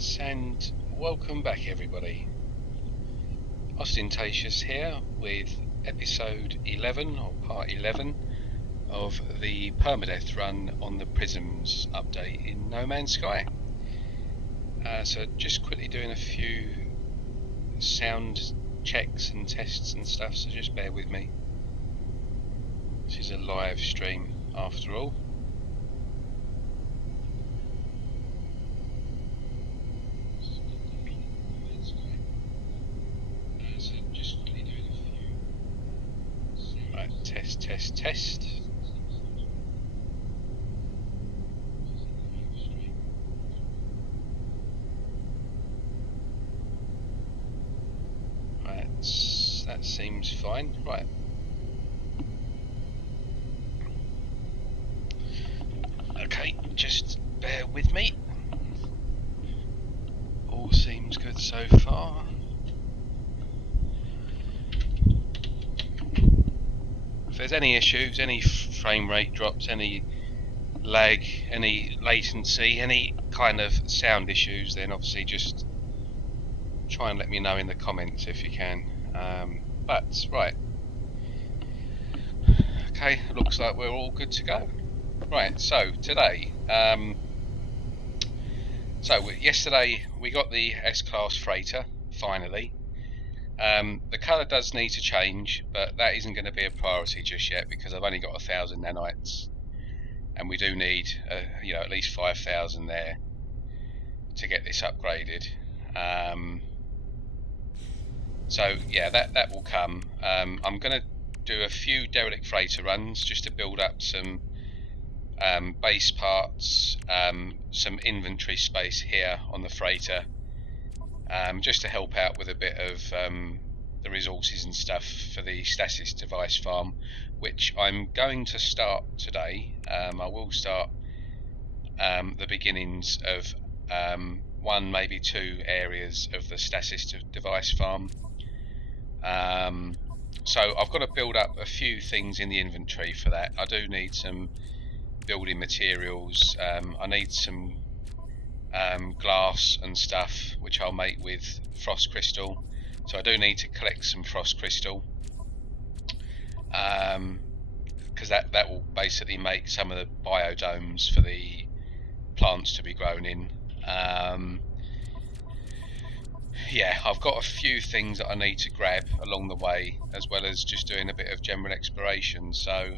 Right, and welcome back everybody. Ostentatious here with episode 11, or part 11, of the Permadeath run on the Prisms update in No Man's Sky. So just quickly doing a few sound checks and tests and stuff, so just bear with me. This is a live stream after all. Right, test. Right, that seems fine. Right. Okay, just bear with me. All seems good so far. If there's any issues, any frame rate drops, any lag, any latency, any kind of sound issues, then obviously just try and let me know in the comments if you can. But right, okay, looks like we're all good to go. Right, so today, yesterday we got the S-Class freighter finally. The colour does need to change, but that isn't going to be a priority just yet because I've only got 1,000 nanites, and we do need, at least 5,000 there to get this upgraded. So yeah, that will come. I'm going to do a few derelict freighter runs just to build up some base parts, some inventory space here on the freighter, just to help out with a bit of the resources and stuff for the Stasis device farm, which I'm going to start today. I will start the beginnings of one, maybe two areas of the Stasis device farm. So I've got to build up a few things in the inventory for that. I do need some building materials. I need some glass and stuff, which I'll make with frost crystal. So I do need to collect some frost crystal, because that will basically make some of the biodomes for the plants to be grown in. Yeah, I've got a few things that I need to grab along the way, as well as just doing a bit of general exploration. So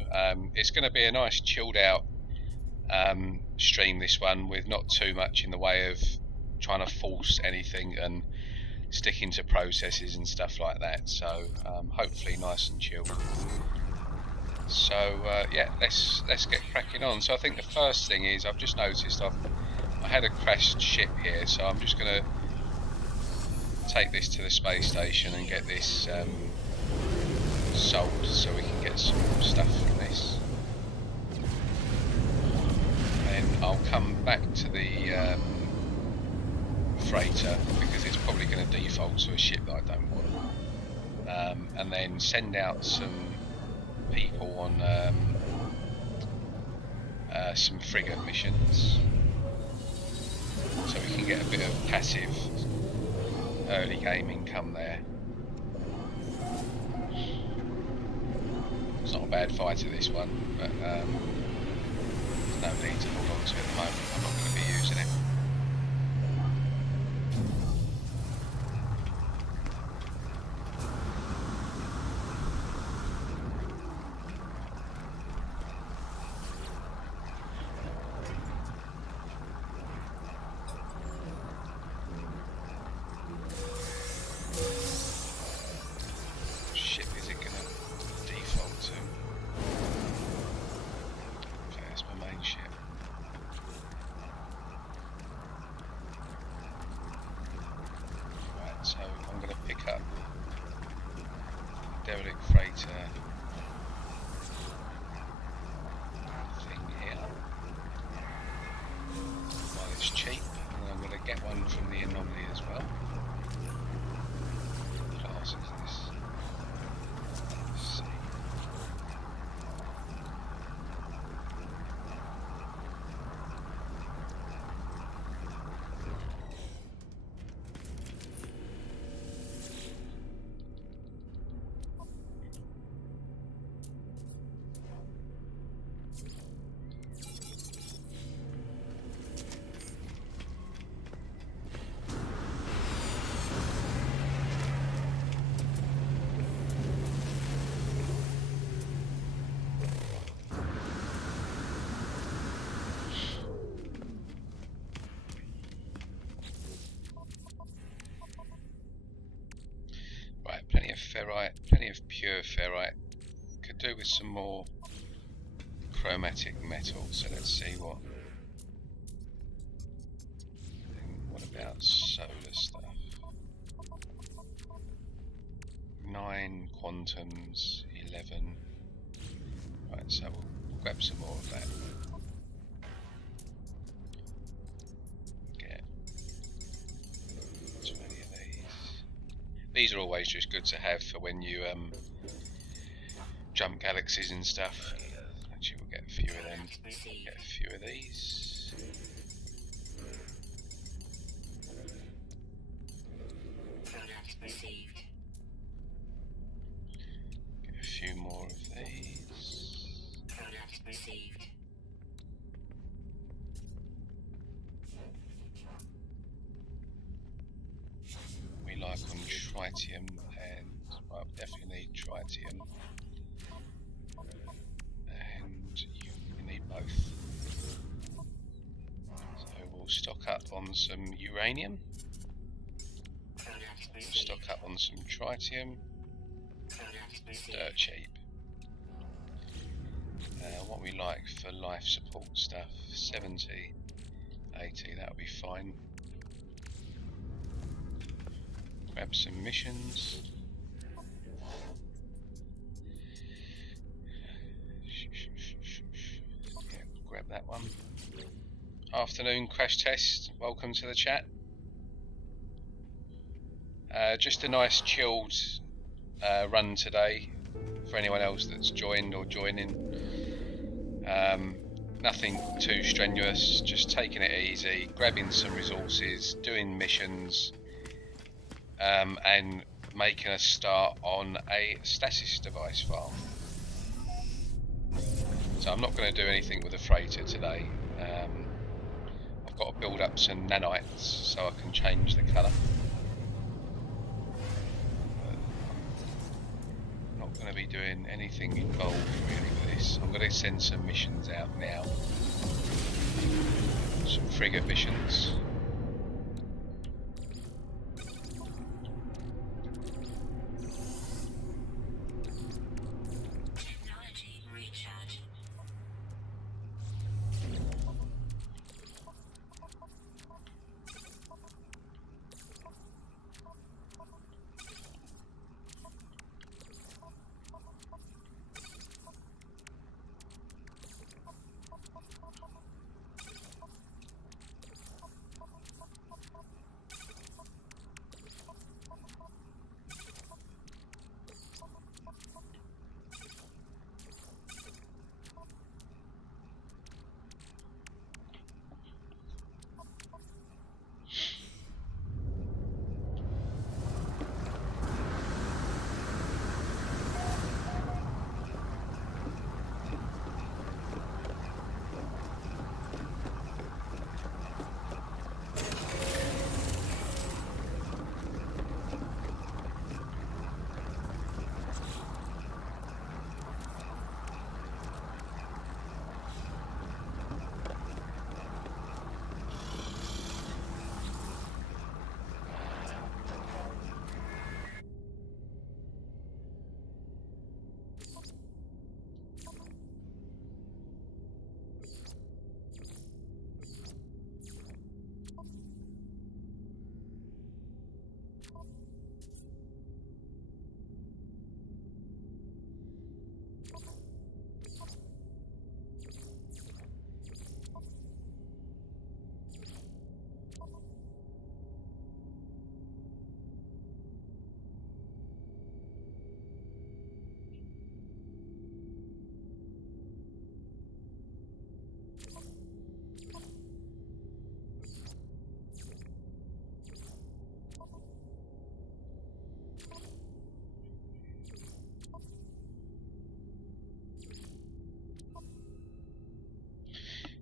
it's going to be a nice chilled out stream, this one, with not too much in the way of trying to force anything and sticking to processes and stuff like that. So hopefully nice and chilled. So yeah, let's get cracking on. So I think the first thing is, I've just noticed I had a crashed ship here, so I'm just going to take this to the space station and get this sold, so we can get some stuff from this. Then I'll come back to the freighter, because it's probably going to default to a ship that I don't want, and then send out some people on some frigate missions, so we can get a bit of passive early game income there. It's not a bad fighter, this one, but there's no need to hold on to it at the moment. I'm not going to be using it. So I'm going to pick up derelict freighter thing here while it's cheap, and then I'm going to get one from the anomaly as well. What class is this? Let's see. ferrite, plenty of pure ferrite. Could do with some more chromatic metal, so let's see what. And what about solar stuff? 9 quantums, 11. Right, so we'll grab some more of that. Get 20 of these. These are always just good to have for when you jump galaxies and stuff. Actually, we'll get a few of them. Get a few of these. Get a few more of these. We like on tritium, and well, definitely need tritium. We need both. So we'll stock up on some uranium. We'll stock up on some tritium. Dirt cheap. What we like for life support stuff, 70, 80, that'll be fine. Grab some missions. Yeah, grab that one. Afternoon crash test, welcome to the chat. Just a nice chilled run today for anyone else that's joined or joining. Nothing too strenuous, just taking it easy, grabbing some resources, doing missions, and making a start on a stasis device farm. So I'm not going to do anything with a freighter today. I've got to build up some nanites so I can change the colour. I'm not going to be doing anything involved really with this. I'm going to send some missions out now. Some frigate missions.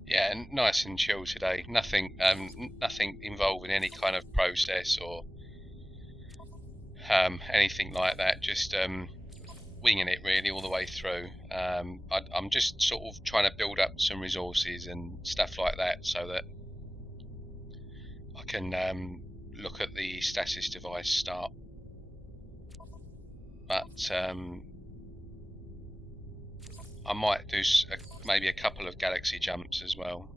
Yeah, and nice and chill today. Nothing involving any kind of process or anything like that. Just winging it really all the way through. I'm just sort of trying to build up some resources and stuff like that, so that I can look at the stasis device start. but I might do maybe a couple of galaxy jumps as well.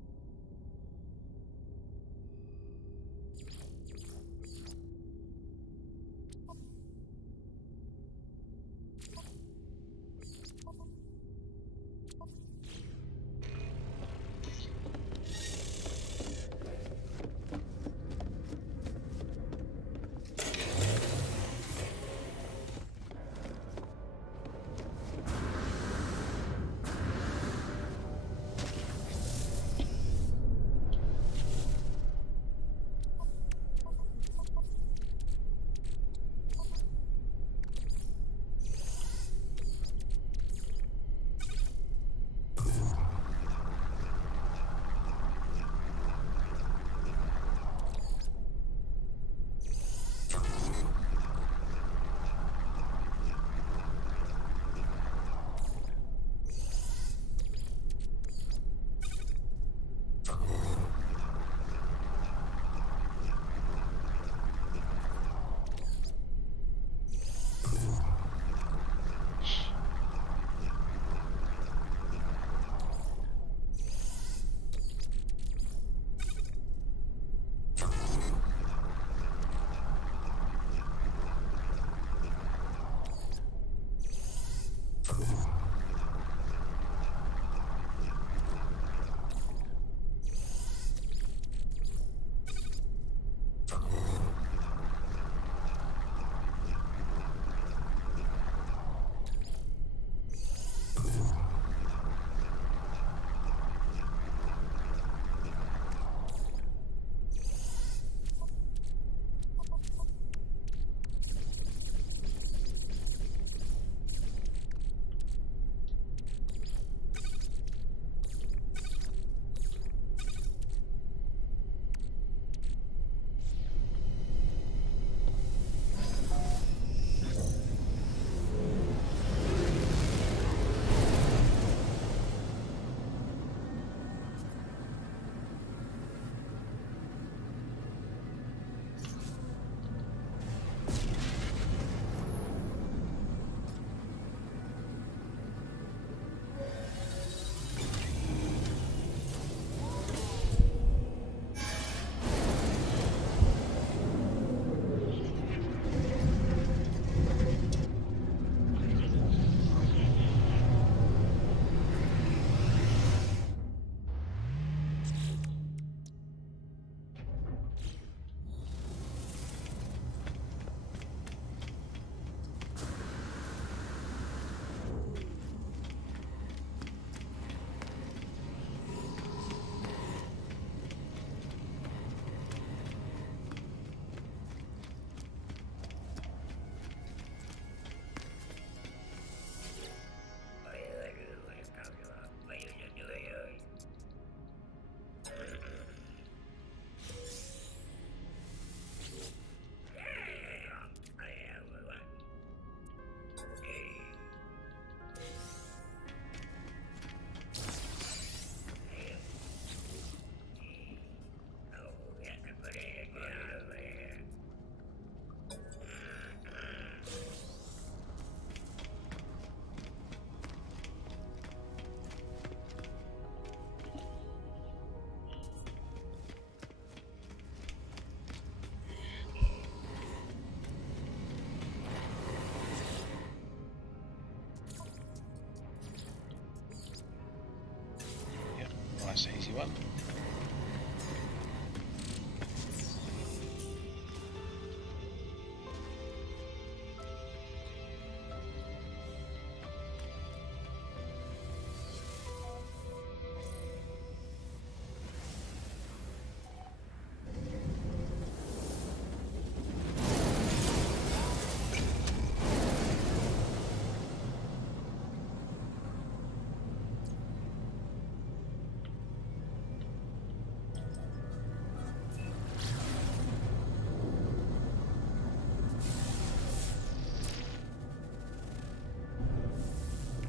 Nice easy one.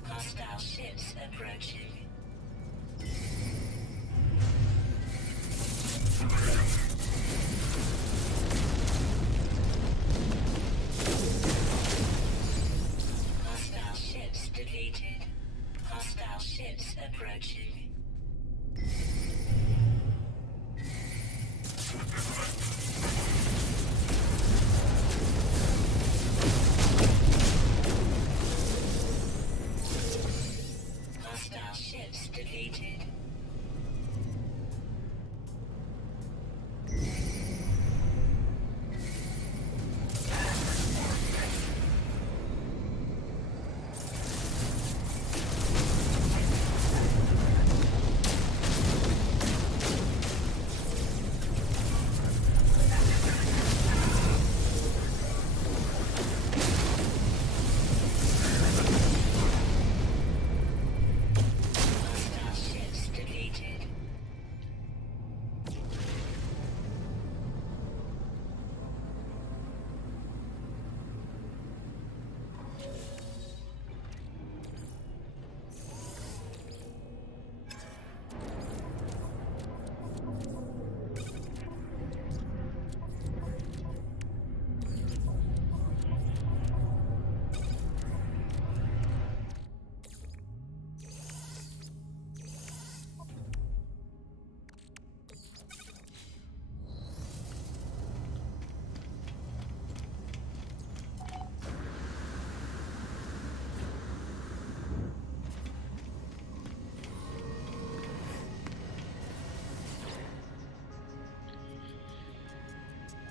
Hostile ships approaching. approaching. Hostile ships defeated. Hostile ships defeated.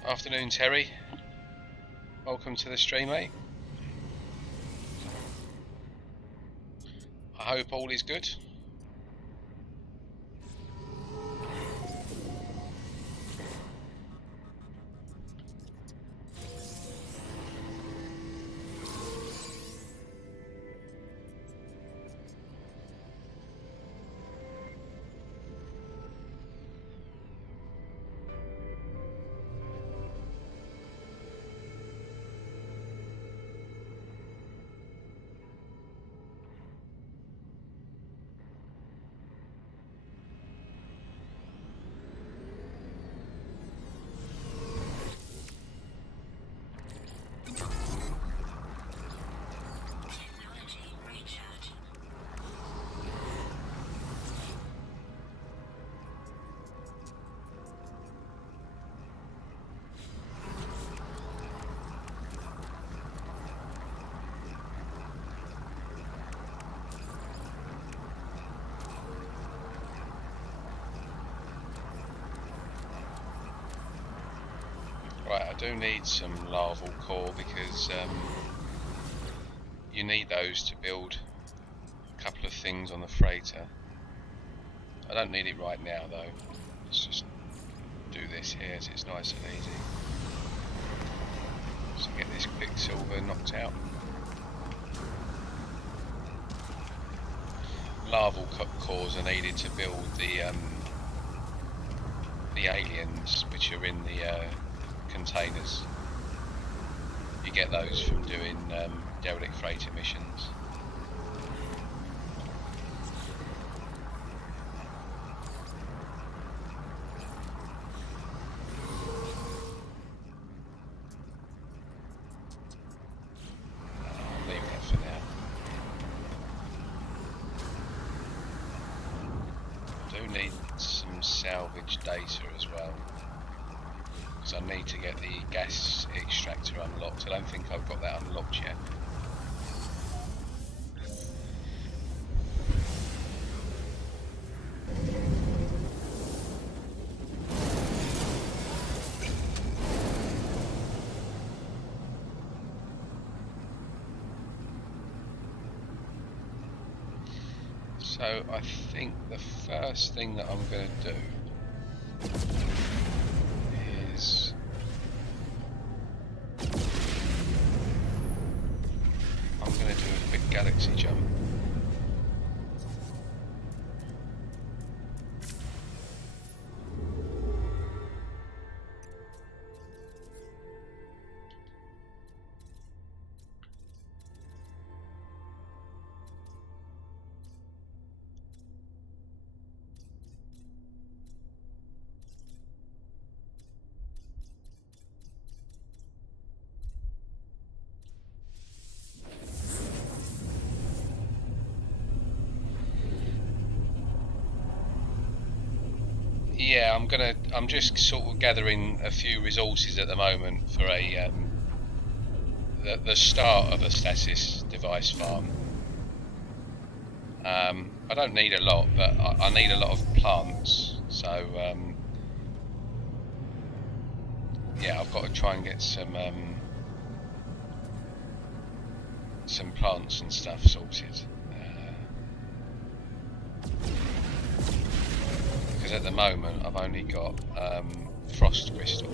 Afternoon, Terry. Welcome to the stream, mate. I hope all is good. Technology recharge. Right, I do need some larval core because you need those to build a couple of things on the freighter. I don't need it right now though. Let's just do this here so it's nice and easy. So get this quicksilver knocked out. Larval cores are needed to build the aliens which are in the containers. You get those from doing derelict freighter missions. I'll leave that for now. I do need some salvage data as well, because I need to get the gas extractor unlocked. I don't think I've got that unlocked yet. So I think the first thing that I'm going to do is I'm going to do a quick galaxy jump. Yeah, I'm just sort of gathering a few resources at the moment for a the start of a stasis device farm. I don't need a lot, but I need a lot of plants. So yeah, I've got to try and get some plants and stuff sorted. Because at the moment I've only got frost crystal.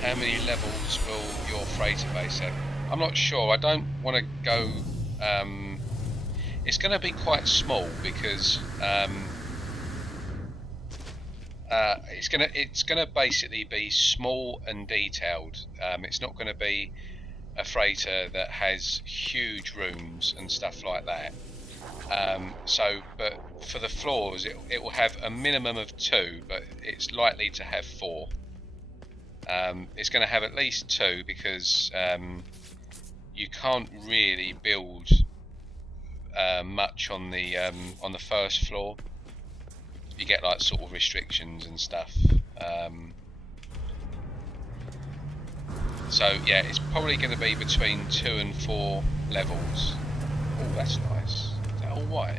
How many levels will your freighter base have? I'm not sure. I don't want to go. It's going to be quite small because it's gonna basically be small and detailed. It's not going to be a freighter that has huge rooms and stuff like that. But for the floors, it will have a minimum of 2, but it's likely to have 4. It's going to have at least 2 because you can't really build much on the first floor. You get like sort of restrictions and stuff. So yeah, it's probably going to be between 2 and 4 levels. Oh, that's nice. Is that all white?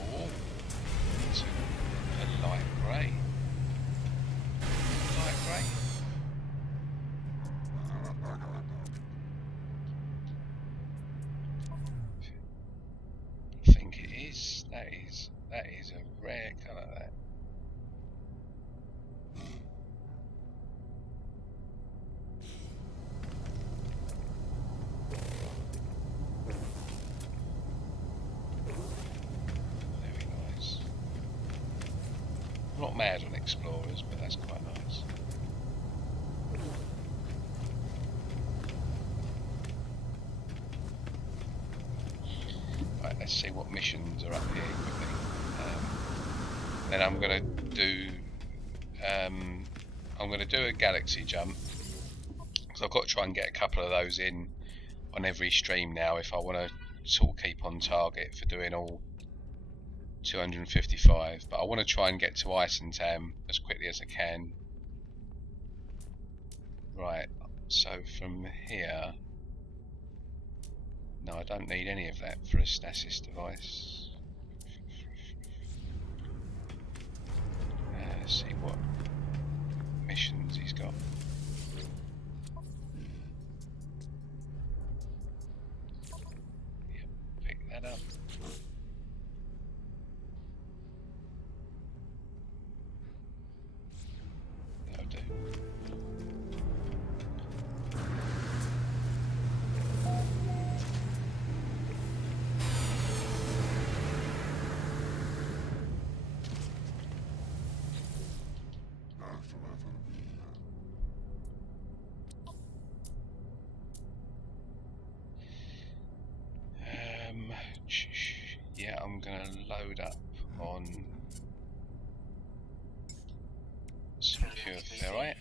Oh, it's a light grey. Light grey. I think it is. That is a rare colour. That. Very nice. I'm not mad on explorers, but that's quite nice. Right, let's see what missions are up here quickly. Then I'm gonna do a galaxy jump because I've got to try and get a couple of those in on every stream now if I want to sort of keep on target for doing all 255. But I want to try and get to Isentam as quickly as I can. Right, so from here, no, I don't need any of that for a stasis device. Let's see what missions he's got. Yep, pick that up. That'll do. Yeah, I'm gonna load up on some pure ferrite.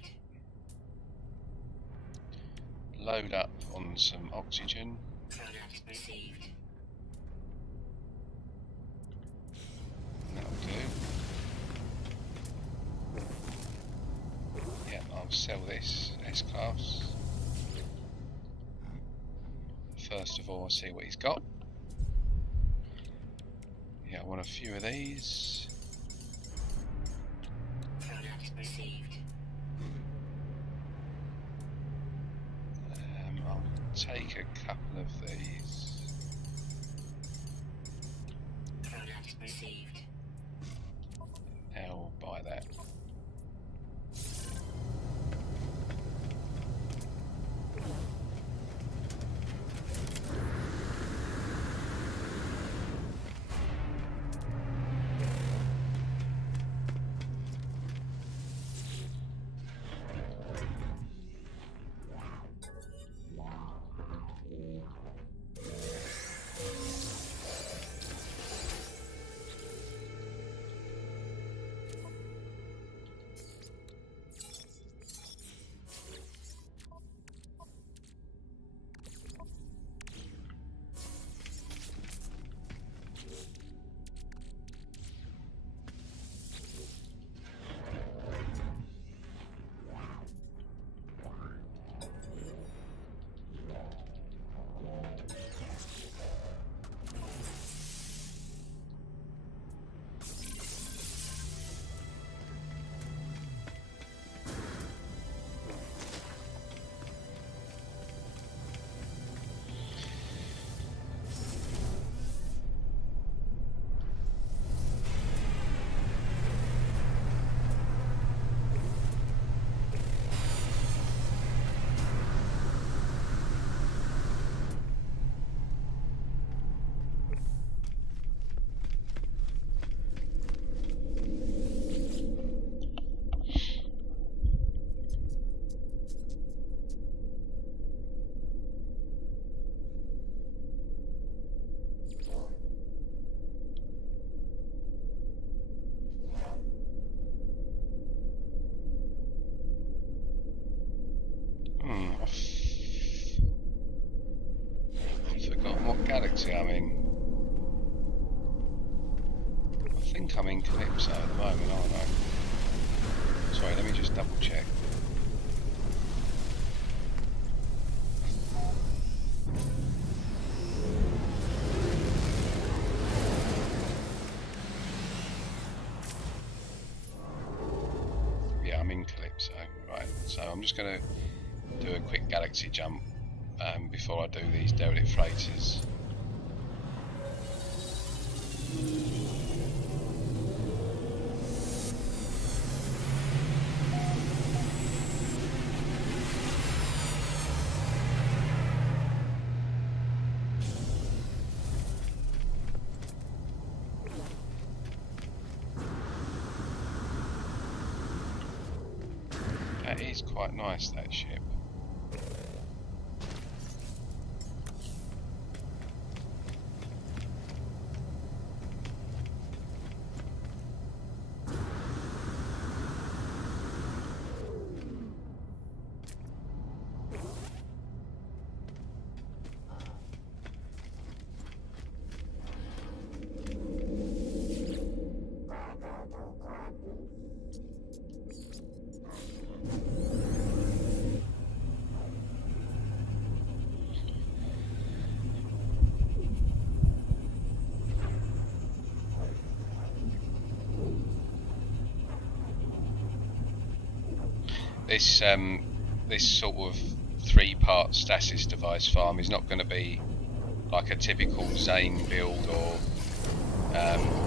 Load up on some oxygen. That'll do. Yeah, I'll sell this S-Class. First of all, I'll see what he's got. Yeah, I want a few of these. I'll take a couple of these. I'll buy that. think I'm in Calypso at the moment, aren't I? Sorry, let me just double check. Yeah, I'm in Calypso. Right, so I'm just going to do a quick galaxy jump before I do these derelict freighters. That is quite nice, that ship. This sort of 3-part stasis device farm is not going to be like a typical Zane build or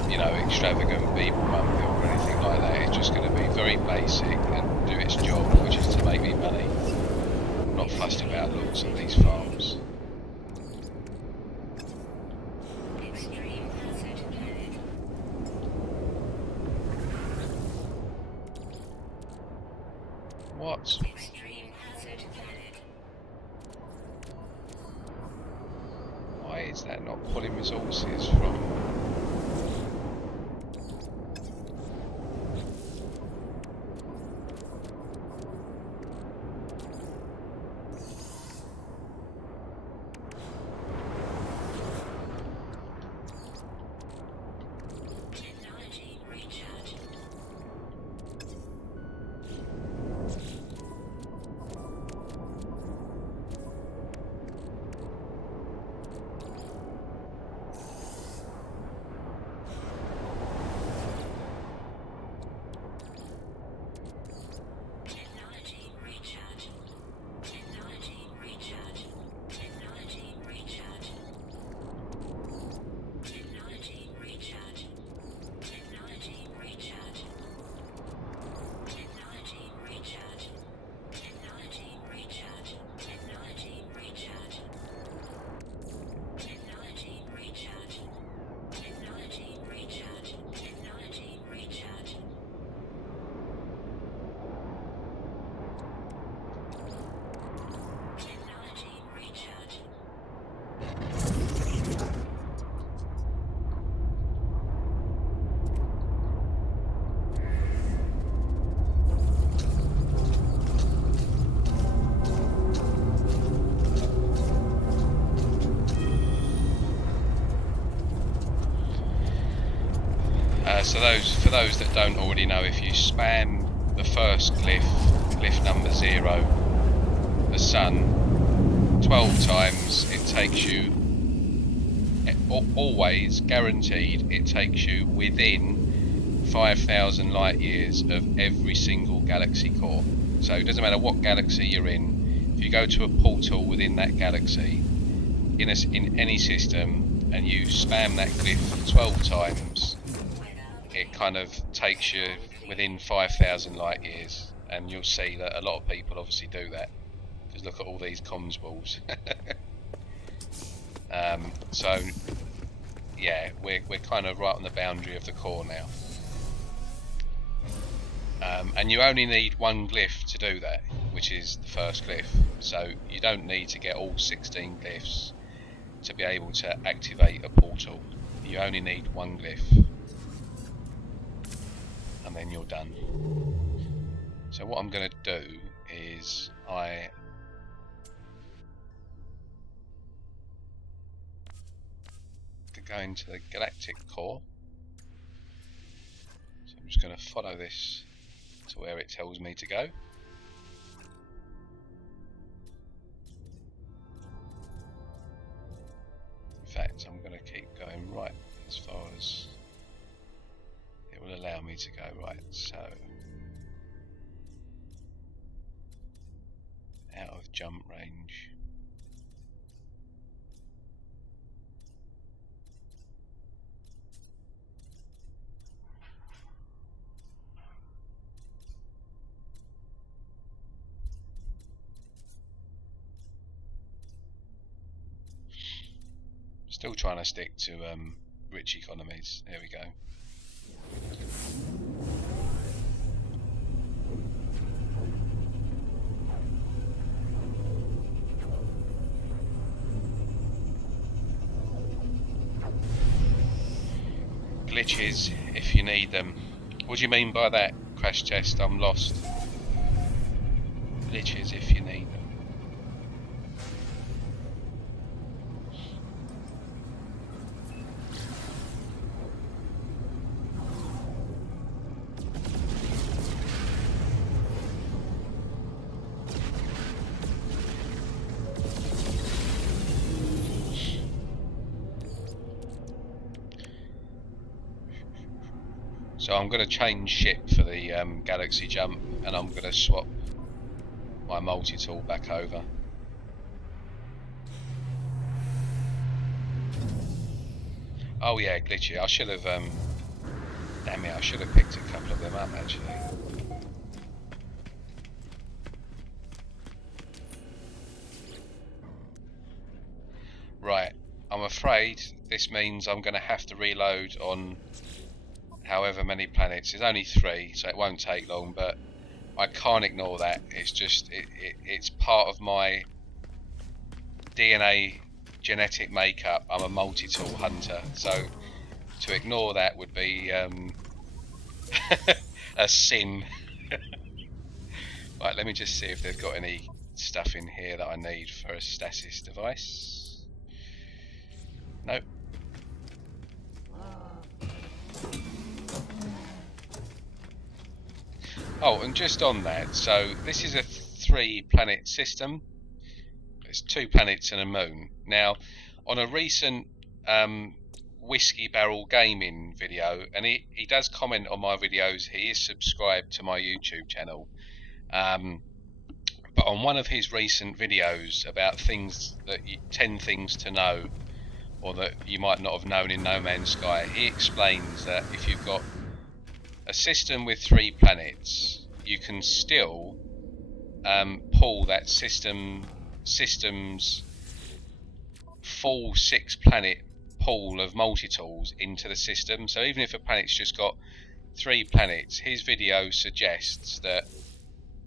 you know, extravagant people run build or anything like that. It's just going to be very basic and do its job, which is to make me money. I'm not fussed about looks on these farms. Extreme hazard ahead. What? Extreme hazard ahead. Why is that not pulling resources from? Technology recharge. Technology recharge. Technology recharge. Technology recharge. Technology recharge. Technology recharge. Technology recharge. Technology recharge. Technology recharge. Technology recharge. Technology recharge. Technology recharge. Technology recharge. So for those that don't already know, if you spam the first glyph number 0, the sun, 12 times, it takes you, always guaranteed, it takes you within 5,000 light years of every single galaxy core. So it doesn't matter what galaxy you're in, if you go to a portal within that galaxy, in any system, and you spam that glyph 12 times, it kind of takes you within 5,000 light years, and you'll see that a lot of people obviously do that. Because look at all these comms balls. So yeah, we're kind of right on the boundary of the core now. And you only need one glyph to do that, which is the first glyph. So you don't need to get all 16 glyphs to be able to activate a portal. You only need one glyph, and then you're done. So what I'm going to do is go into the galactic core, just going to follow this to where it tells me to go. In fact, I'm going to keep going right as far as it will allow me to go. Right, so out of jump range. Still trying to stick to rich economies. There we go. Glitches if you need them. What do you mean by that, Crash Test? I'm lost. Glitches if you need them. So I'm going to change ship for the Galaxy Jump, and I'm going to swap my multi-tool back over. Oh yeah, glitchy. I should have, damn it, I should have picked a couple of them up actually. Right, I'm afraid this means I'm going to have to reload on however many planets. There's only 3, so it won't take long, but I can't ignore that. It's just it's part of my DNA genetic makeup. I'm a multi-tool hunter, so to ignore that would be a sin. Right, let me just see if they've got any stuff in here that I need for a stasis device. Nope. Oh, and just on that, so this is a 3-planet system. There's 2 planets and a moon. Now, on a recent Whiskey Barrel Gaming video, and he does comment on my videos, he is subscribed to my YouTube channel. But on one of his recent videos about things that 10 things to know, or that you might not have known in No Man's Sky, he explains that if you've got a system with 3 planets, you can still pull that system's full 6-planet pool of multi-tools into the system. So even if a planet's just got 3 planets, his video suggests that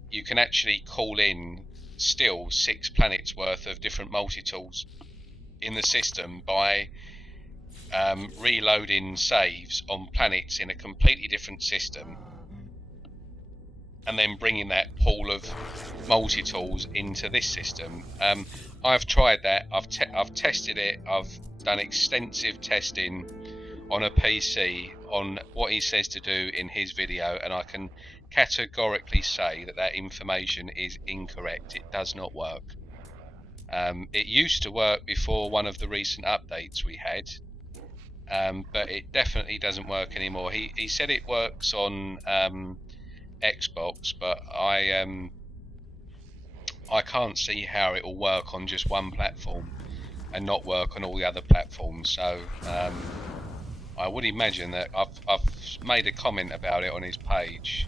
you can actually call in still 6 planets worth of different multi-tools in the system by reloading saves on planets in a completely different system, and then bringing that pool of multi-tools into this system. I've tried that. I've tested it. I've done extensive testing on a PC on what he says to do in his video, and I can categorically say that that information is incorrect. It does not work. It used to work before one of the recent updates we had, but it definitely doesn't work anymore. He said it works on Xbox, but I can't see how it will work on just one platform and not work on all the other platforms. So I would imagine that I've made a comment about it on his page,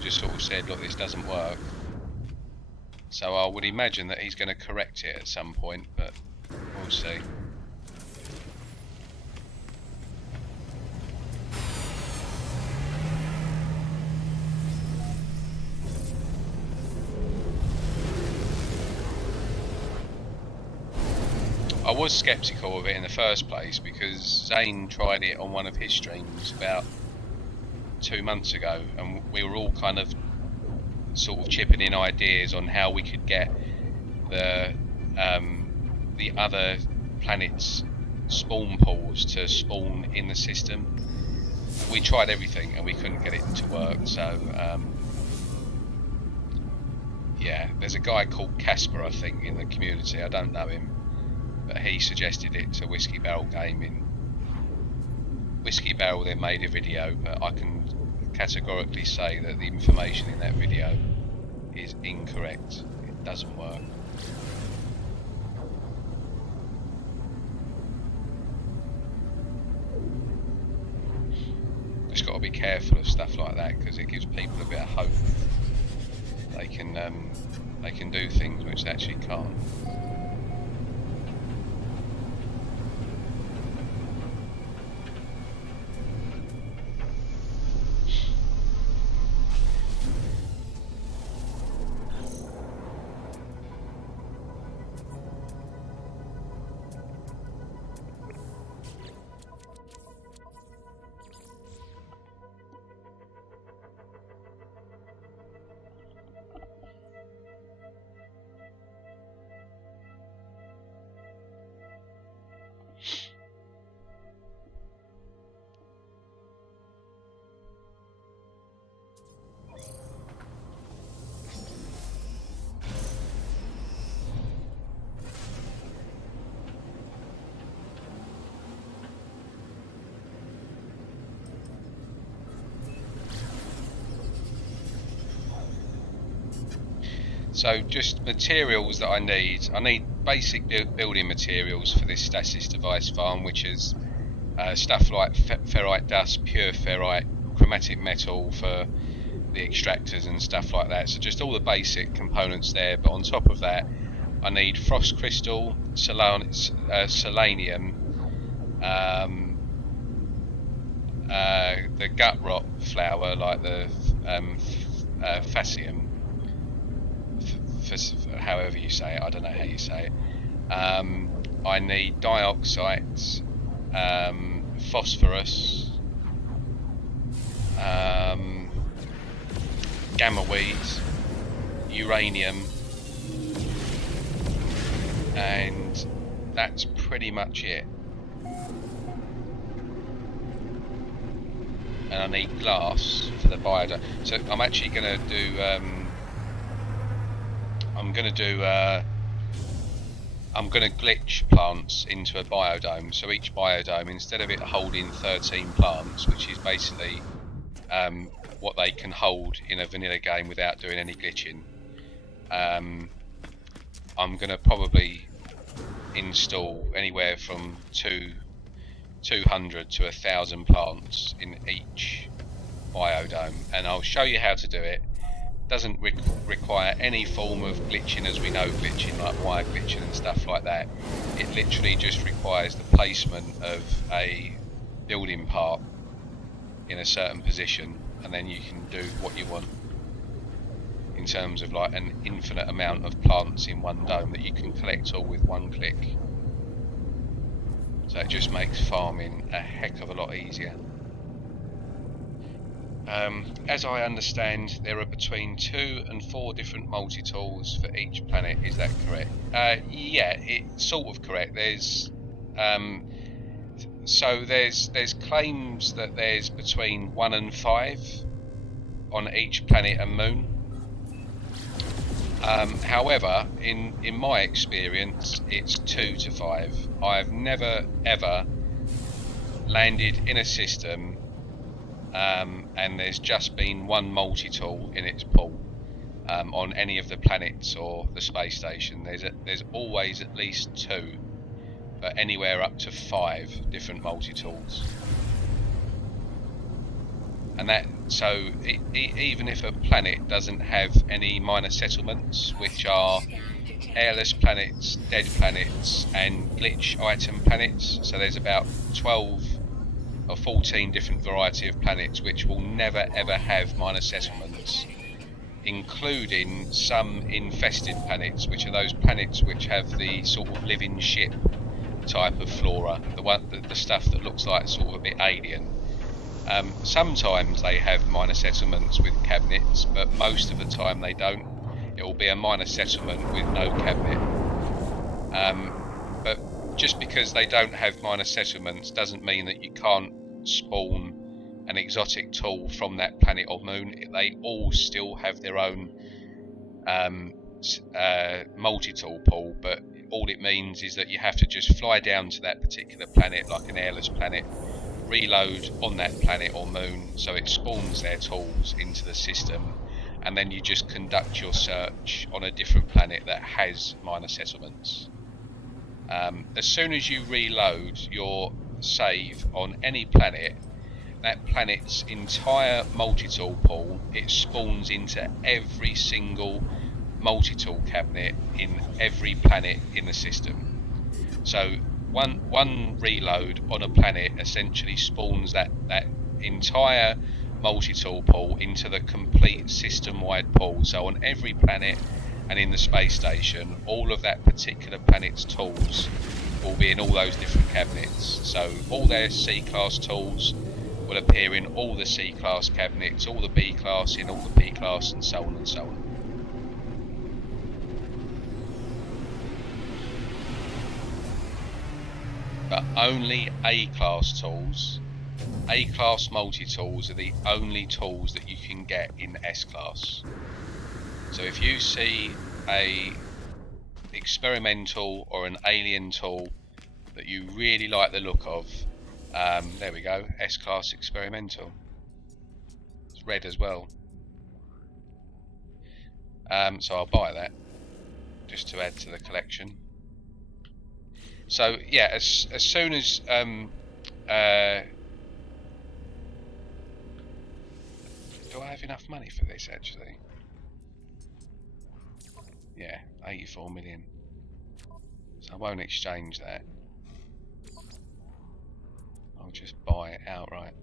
just sort of said, look, this doesn't work. So I would imagine that he's going to correct it at some point, but we'll see. I was sceptical of it in the first place because Zane tried it on one of his streams about 2 months ago, and we were all kind of sort of chipping in ideas on how we could get the other planets' spawn pools to spawn in the system. we tried everything and we couldn't get it to work. So yeah, there's a guy called Casper, I think, in the community. I don't know him, but he suggested it to Whiskey Barrel Gaming. Whiskey Barrel then made a video, but I can categorically say that the information in that video is incorrect. It doesn't work. Just got to be careful of stuff like that, because it gives people a bit of hope. They can do things which they actually can't. So just materials that I need basic building materials for this Stasis device farm, which is stuff like ferrite dust, pure ferrite, chromatic metal for the extractors and stuff like that. So just all the basic components there, but on top of that I need frost crystal, selenium, the gut rot flower, like the fascium, however you say it, I don't know how you say it. I need dioxite, phosphorus, gamma weed, uranium, and that's pretty much it. And I need glass for the biodome. So I'm actually going to do I'm going to glitch plants into a biodome. So each biodome, instead of it holding 13 plants, which is basically what they can hold in a vanilla game without doing any glitching, I'm going to probably install anywhere from 200 to 1,000 plants in each biodome, and I'll show you how to do it. Doesn't require any form of glitching, as we know glitching, like wire glitching and stuff like that. It literally just requires the placement of a building part in a certain position, and then you can do what you want in terms of like an infinite amount of plants in one dome that you can collect all with one click. So it just makes farming a heck of a lot easier. As I understand, there are between 2 and 4 different multi-tools for each planet. Is that correct? Yeah, it's sort of correct. There's there's claims that there's between 1 and 5 on each planet and moon. However, in my experience, it's 2 to 5. I've never ever landed in a system and there's just been one multi-tool in its pool on any of the planets or the space station. There's always at least 2, but anywhere up to 5 different multi-tools. And that, so even if a planet doesn't have any minor settlements, which are airless planets, dead planets, and glitch item planets, so there's about 12 or 14 different variety of planets which will never ever have minor settlements, including some infested planets, which are those planets which have the sort of living ship type of flora, the stuff that looks like sort of a bit alien. Sometimes they have minor settlements with cabinets, but most of the time they don't. It will be a minor settlement with no cabinet. But just because they don't have minor settlements doesn't mean that you can't spawn an exotic tool from that planet or moon, they all still have their own multi-tool pool, but all it means is that you have to just fly down to that particular planet, like an airless planet, reload on that planet or moon, so it spawns their tools into the system, and then you just conduct your search on a different planet that has minor settlements. As soon as you reload your save on any planet, that planet's entire multi-tool pool, it spawns into every single multi-tool cabinet in every planet in the system. So one reload on a planet essentially spawns that entire multi-tool pool into the complete system-wide pool. So on every planet and in the space station, all of that particular planet's tools will be in all those different cabinets. So all their C-class tools will appear in all the C-class cabinets, all the B-class in all the P-class, and so on and so on. But only A-class tools, A-class multi-tools are the only tools that you can get in S-class. So if you see a experimental or an alien tool that you really like the look of, there we go, S-class experimental. It's red as well. So I'll buy that just to add to the collection. So yeah, as soon as do I have enough money for this actually? Yeah, 84 million. So I won't exchange that. I'll just buy it outright.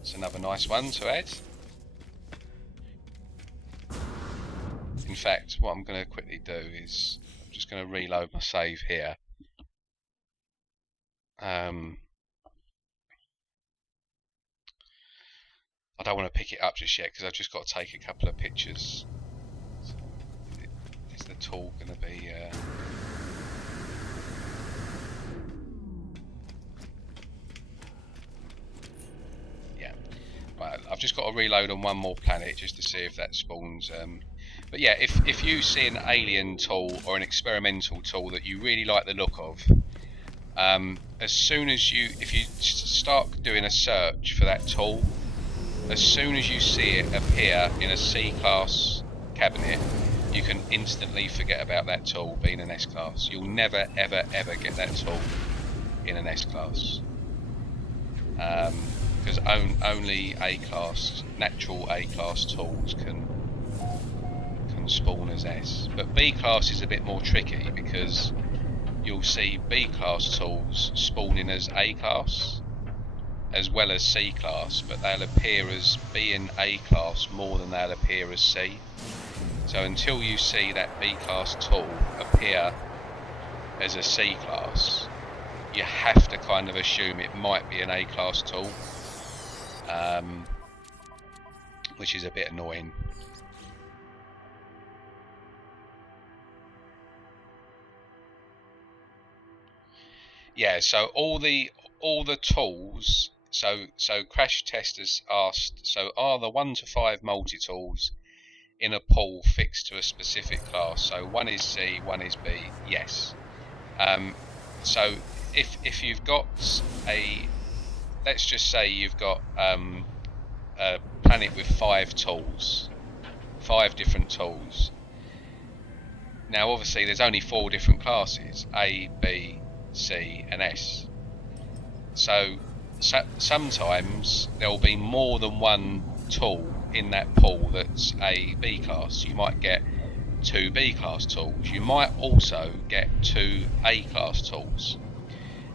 It's another nice one to add. In fact, what I'm going to quickly do is I'm just going to reload my save here. I don't want to pick it up just yet because I've just got to take a couple of pictures. So, is the tool going to be... yeah. Right, I've just got to reload on one more planet just to see if that spawns... But yeah, if you see an alien tool or an experimental tool that you really like the look of, as soon as if you start doing a search for that tool, as soon as you see it appear in a C-class cabinet, you can instantly forget about that tool being an S-class. You'll never, ever, ever get that tool in an S-class. Because only A-class, natural A-class tools can spawn as S. But B-class is a bit more tricky because you'll see B-class tools spawning as A-class as well as C-class, but they'll appear as B and A-class more than they'll appear as C. So until you see that B-class tool appear as a C-class, you have to kind of assume it might be an A-class tool, which is a bit annoying. Yeah, so all the tools. So Crash Test has asked. So are the 1 to 5 multi tools in a pool fixed to a specific class? So one is C, one is B. Yes. So if you've got let's just say you've got a planet with 5 tools, 5 different tools. Now obviously there's only 4 different classes: A, B, C and S. So sometimes there will be more than one tool in that pool that's a B class. You might get 2 B class tools. You might also get 2 A class tools.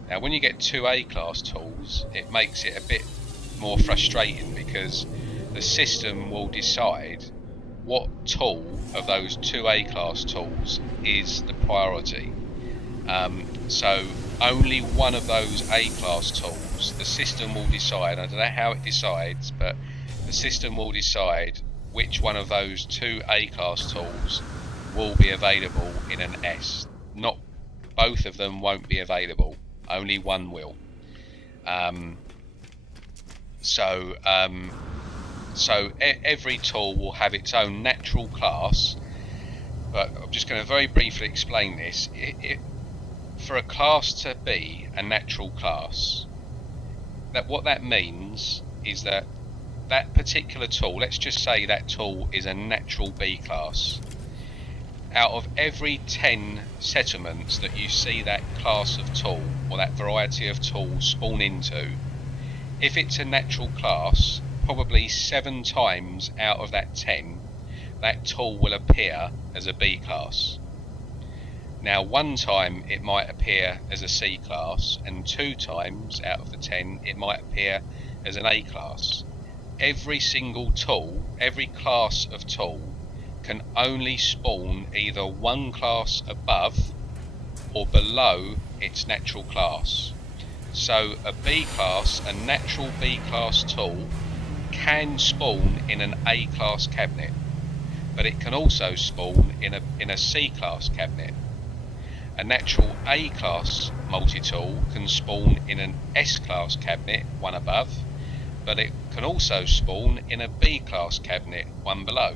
Now when you get 2 A class tools, it makes it a bit more frustrating because the system will decide what tool of those 2 A class tools is the priority. So only one of those A-class tools, the system will decide, I don't know how it decides, but the system will decide which one of those 2 A-class tools will be available in an S. Not both of them won't be available, only one will. So every tool will have its own natural class, but I'm just going to very briefly explain this. For a class to be a natural class, what that means is that that particular tool, let's just say that tool is a natural B class. Out of every 10 settlements that you see that class of tool or that variety of tool spawn into, if it's a natural class, probably 7 times out of that 10, that tool will appear as a B class. Now, 1 time it might appear as a C class, and 2 times out of the 10 it might appear as an A class. Every single tool, every class of tool, can only spawn either 1 class above or below its natural class. So a B class, a natural B class tool, can spawn in an A class cabinet, but it can also spawn in a C class cabinet. A natural A class multi-tool can spawn in an S class cabinet, 1 above, but it can also spawn in a B class cabinet, 1 below.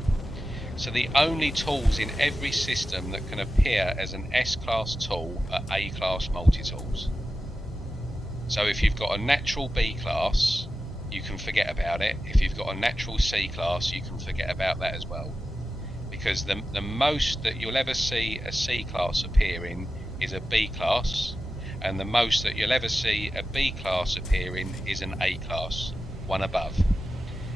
So the only tools in every system that can appear as an S-class tool are A-class multi-tools. So if you've got a natural B-class, you can forget about it. If you've got a natural C-class, you can forget about that as well. Because the most that you'll ever see a C-class appear in is a B-class, and the most that you'll ever see a B-class appear in is an A-class, 1 above.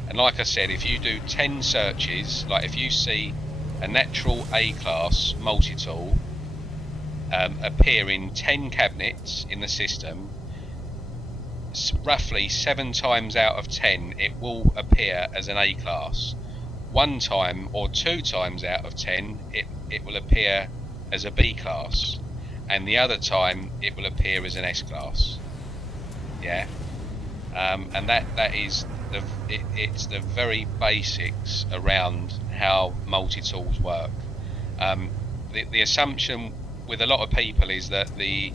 And like I said, if you do 10 searches, like if you see a natural A-class multi-tool appear in 10 cabinets in the system, roughly 7 times out of 10 it will appear as an A-class. 1 time or 2 times out of 10 it will appear as a B-class, and the other time it will appear as an S-class. Yeah, and that is it's the very basics around how multi-tools work. The assumption with a lot of people is that the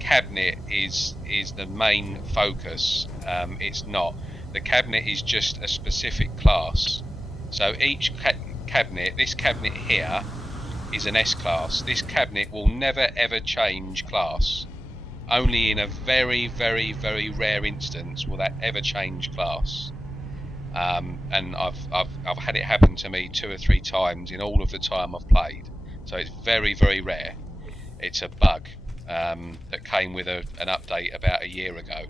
cabinet is the main focus. It's not. The cabinet is just a specific class. So each cabinet, this cabinet here is an S class. This cabinet will never ever change class. Only in a very, very, very rare instance will that ever change class. And I've had it happen to me 2 or 3 times in all of the time I've played. So it's very, very rare. It's a bug that came with an update about a year ago.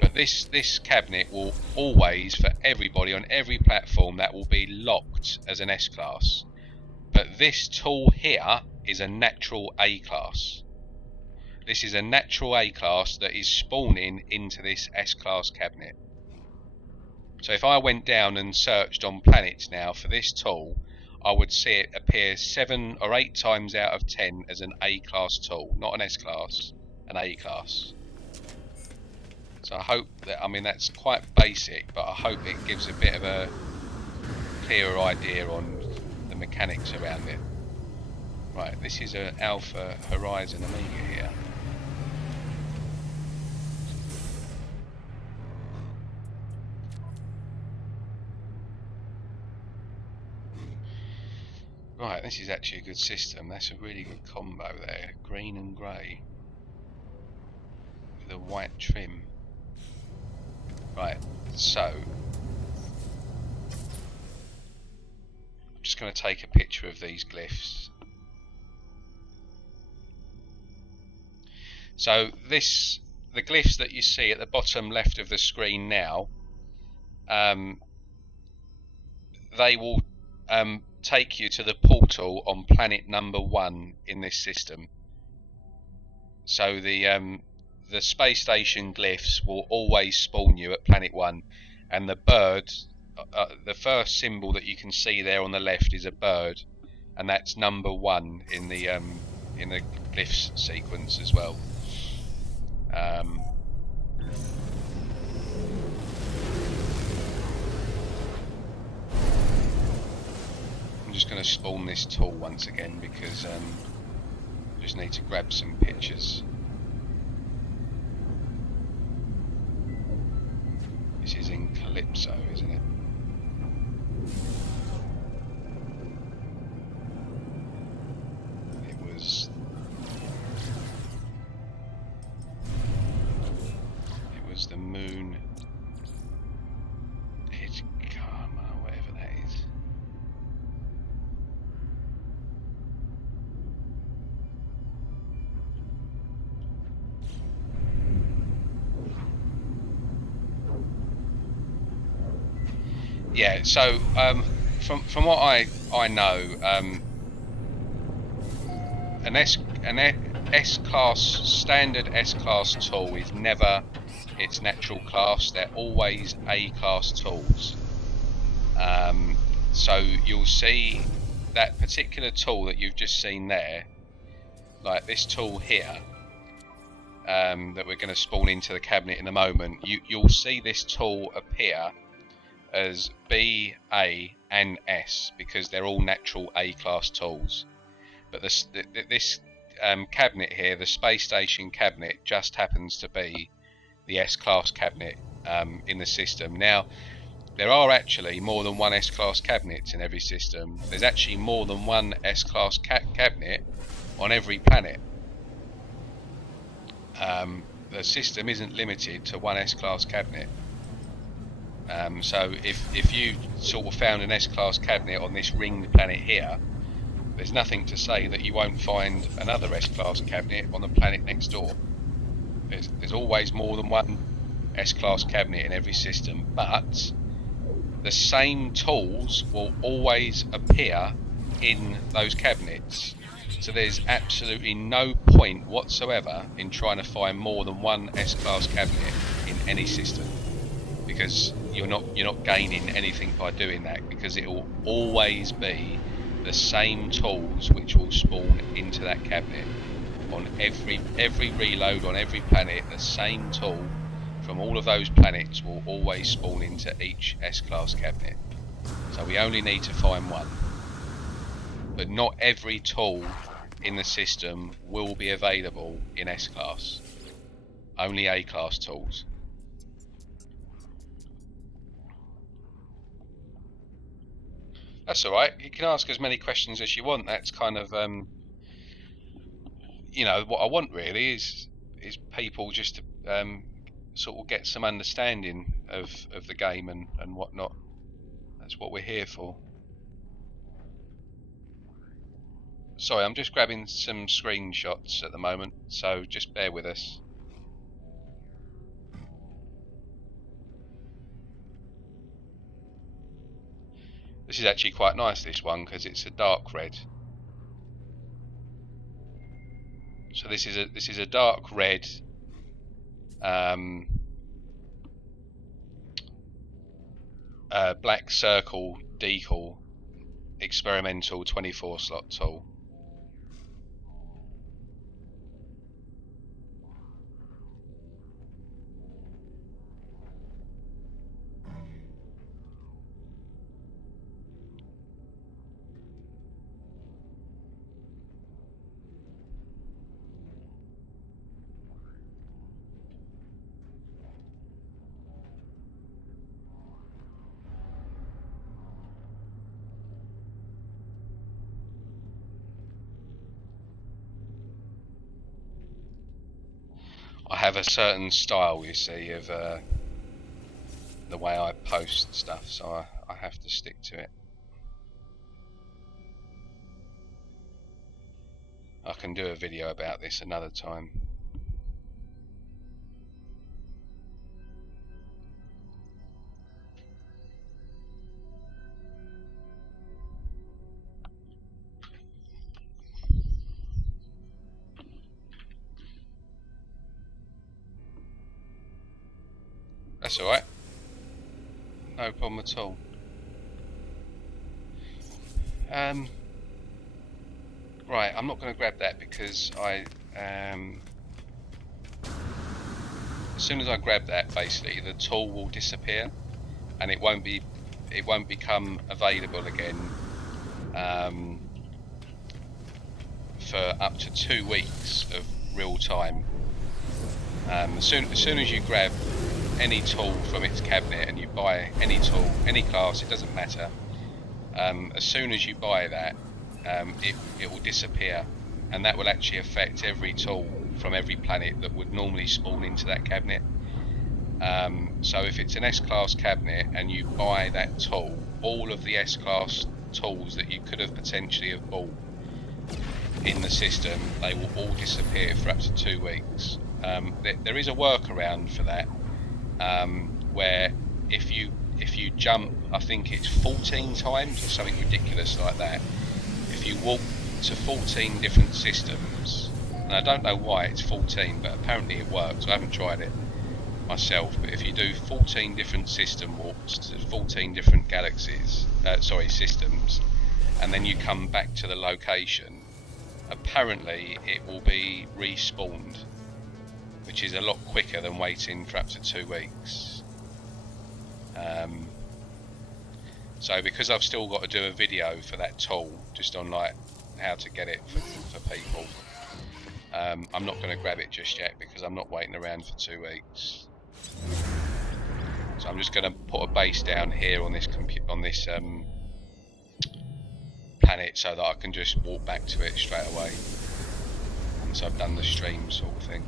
But this cabinet will always, for everybody on every platform, that will be locked as an S class. But this tool here is a natural A class. This is a natural A class that is spawning into this S class cabinet. So if I went down and searched on planets now for this tool, I would see it appear 7 or 8 times out of 10 as an A class tool, not an S class, an A class. So I hope that, I mean that's quite basic, but I hope it gives a bit of a clearer idea on the mechanics around it. Right, this is an Alpha Horizon Amiga here. Right, this is actually a good system. That's a really good combo there. Green and grey. With a white trim. Right, so I'm just going to take a picture of these glyphs. So the glyphs that you see at the bottom left of the screen now, they will take you to the portal on planet number 1 in this system. So the space station glyphs will always spawn you at planet 1, and the bird, the first symbol that you can see there on the left is a bird, and that's number 1 in the glyphs sequence as well. I'm just going to spawn this tool once again because I just need to grab some pictures. towards the moon edge karma, whatever that is. Yeah, so from what I know, an S-class standard S-class tool is never its natural class. They're always A-class tools. So you'll see that particular tool that you've just seen there, like this tool here, that we're going to spawn into the cabinet in a moment. You'll see this tool appear as B, A, and S because they're all natural A-class tools. But this cabinet here, the space station cabinet, just happens to be the S-class cabinet in the system. Now, there are actually more than one S-class cabinet in every system. There's actually more than one S-class cabinet on every planet. The system isn't limited to one S-class cabinet. So if you sort of found an S-class cabinet on this ringed planet here, there's nothing to say that you won't find another S-class cabinet on the planet next door. There's always more than one S-class cabinet in every system, but the same tools will always appear in those cabinets. So there's absolutely no point whatsoever in trying to find more than one S-class cabinet in any system, because you're not gaining anything by doing that, because it will always be the same tools which will spawn into that cabinet on every reload on every planet. The same tool from all of those planets will always spawn into each S-class cabinet. So we only need to find one, but not every tool in the system will be available in S-class. Only A-class tools. That's alright, you can ask as many questions as you want. That's kind of, you know, what I want really is people just to sort of get some understanding of the game and whatnot. That's what we're here for. Sorry, I'm just grabbing some screenshots at the moment, so just bear with us. This is actually quite nice, this one, because it's a dark red. So this is a dark red black circle decal experimental 24 slot tool. I have a certain style, you see, of the way I post stuff, so I have to stick to it. I can do a video about this another time. That's alright. No problem at all. Right, I'm not going to grab that because as soon as I grab that, basically the tool will disappear and it won't become available again for up to 2 weeks of real time. As soon as you grab any tool from its cabinet and you buy any tool, any class, it doesn't matter, as soon as you buy that, it will disappear, and that will actually affect every tool from every planet that would normally spawn into that cabinet. So if it's an S-Class cabinet and you buy that tool, all of the S-Class tools that you could have potentially have bought in the system, they will all disappear for up to 2 weeks. There is a workaround for that, where if you jump, I think it's 14 times or something ridiculous like that, if you walk to 14 different systems, and I don't know why it's 14, but apparently it works. I haven't tried it myself, but if you do 14 different system walks to 14 different systems, and then you come back to the location, apparently it will be respawned, which is a lot quicker than waiting for up to 2 weeks. So because I've still got to do a video for that tool, just on like how to get it for people, I'm not going to grab it just yet because I'm not waiting around for 2 weeks. So I'm just going to put a base down here on this planet so that I can just walk back to it straight away once I've done the stream, sort of thing.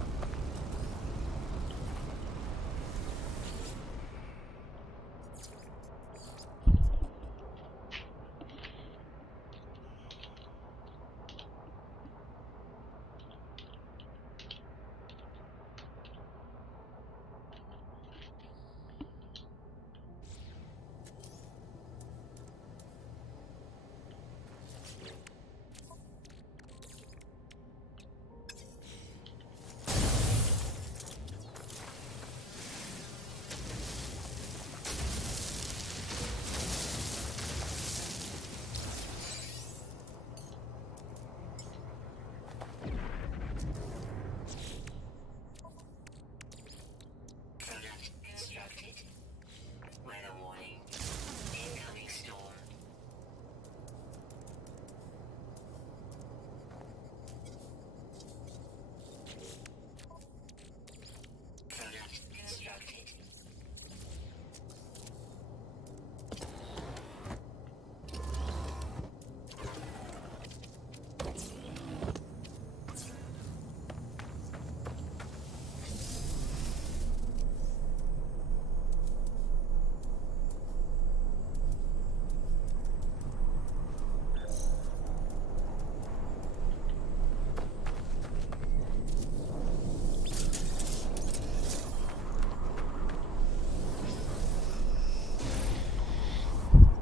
Product constructed. Weather warning. Incoming storm. Product constructed.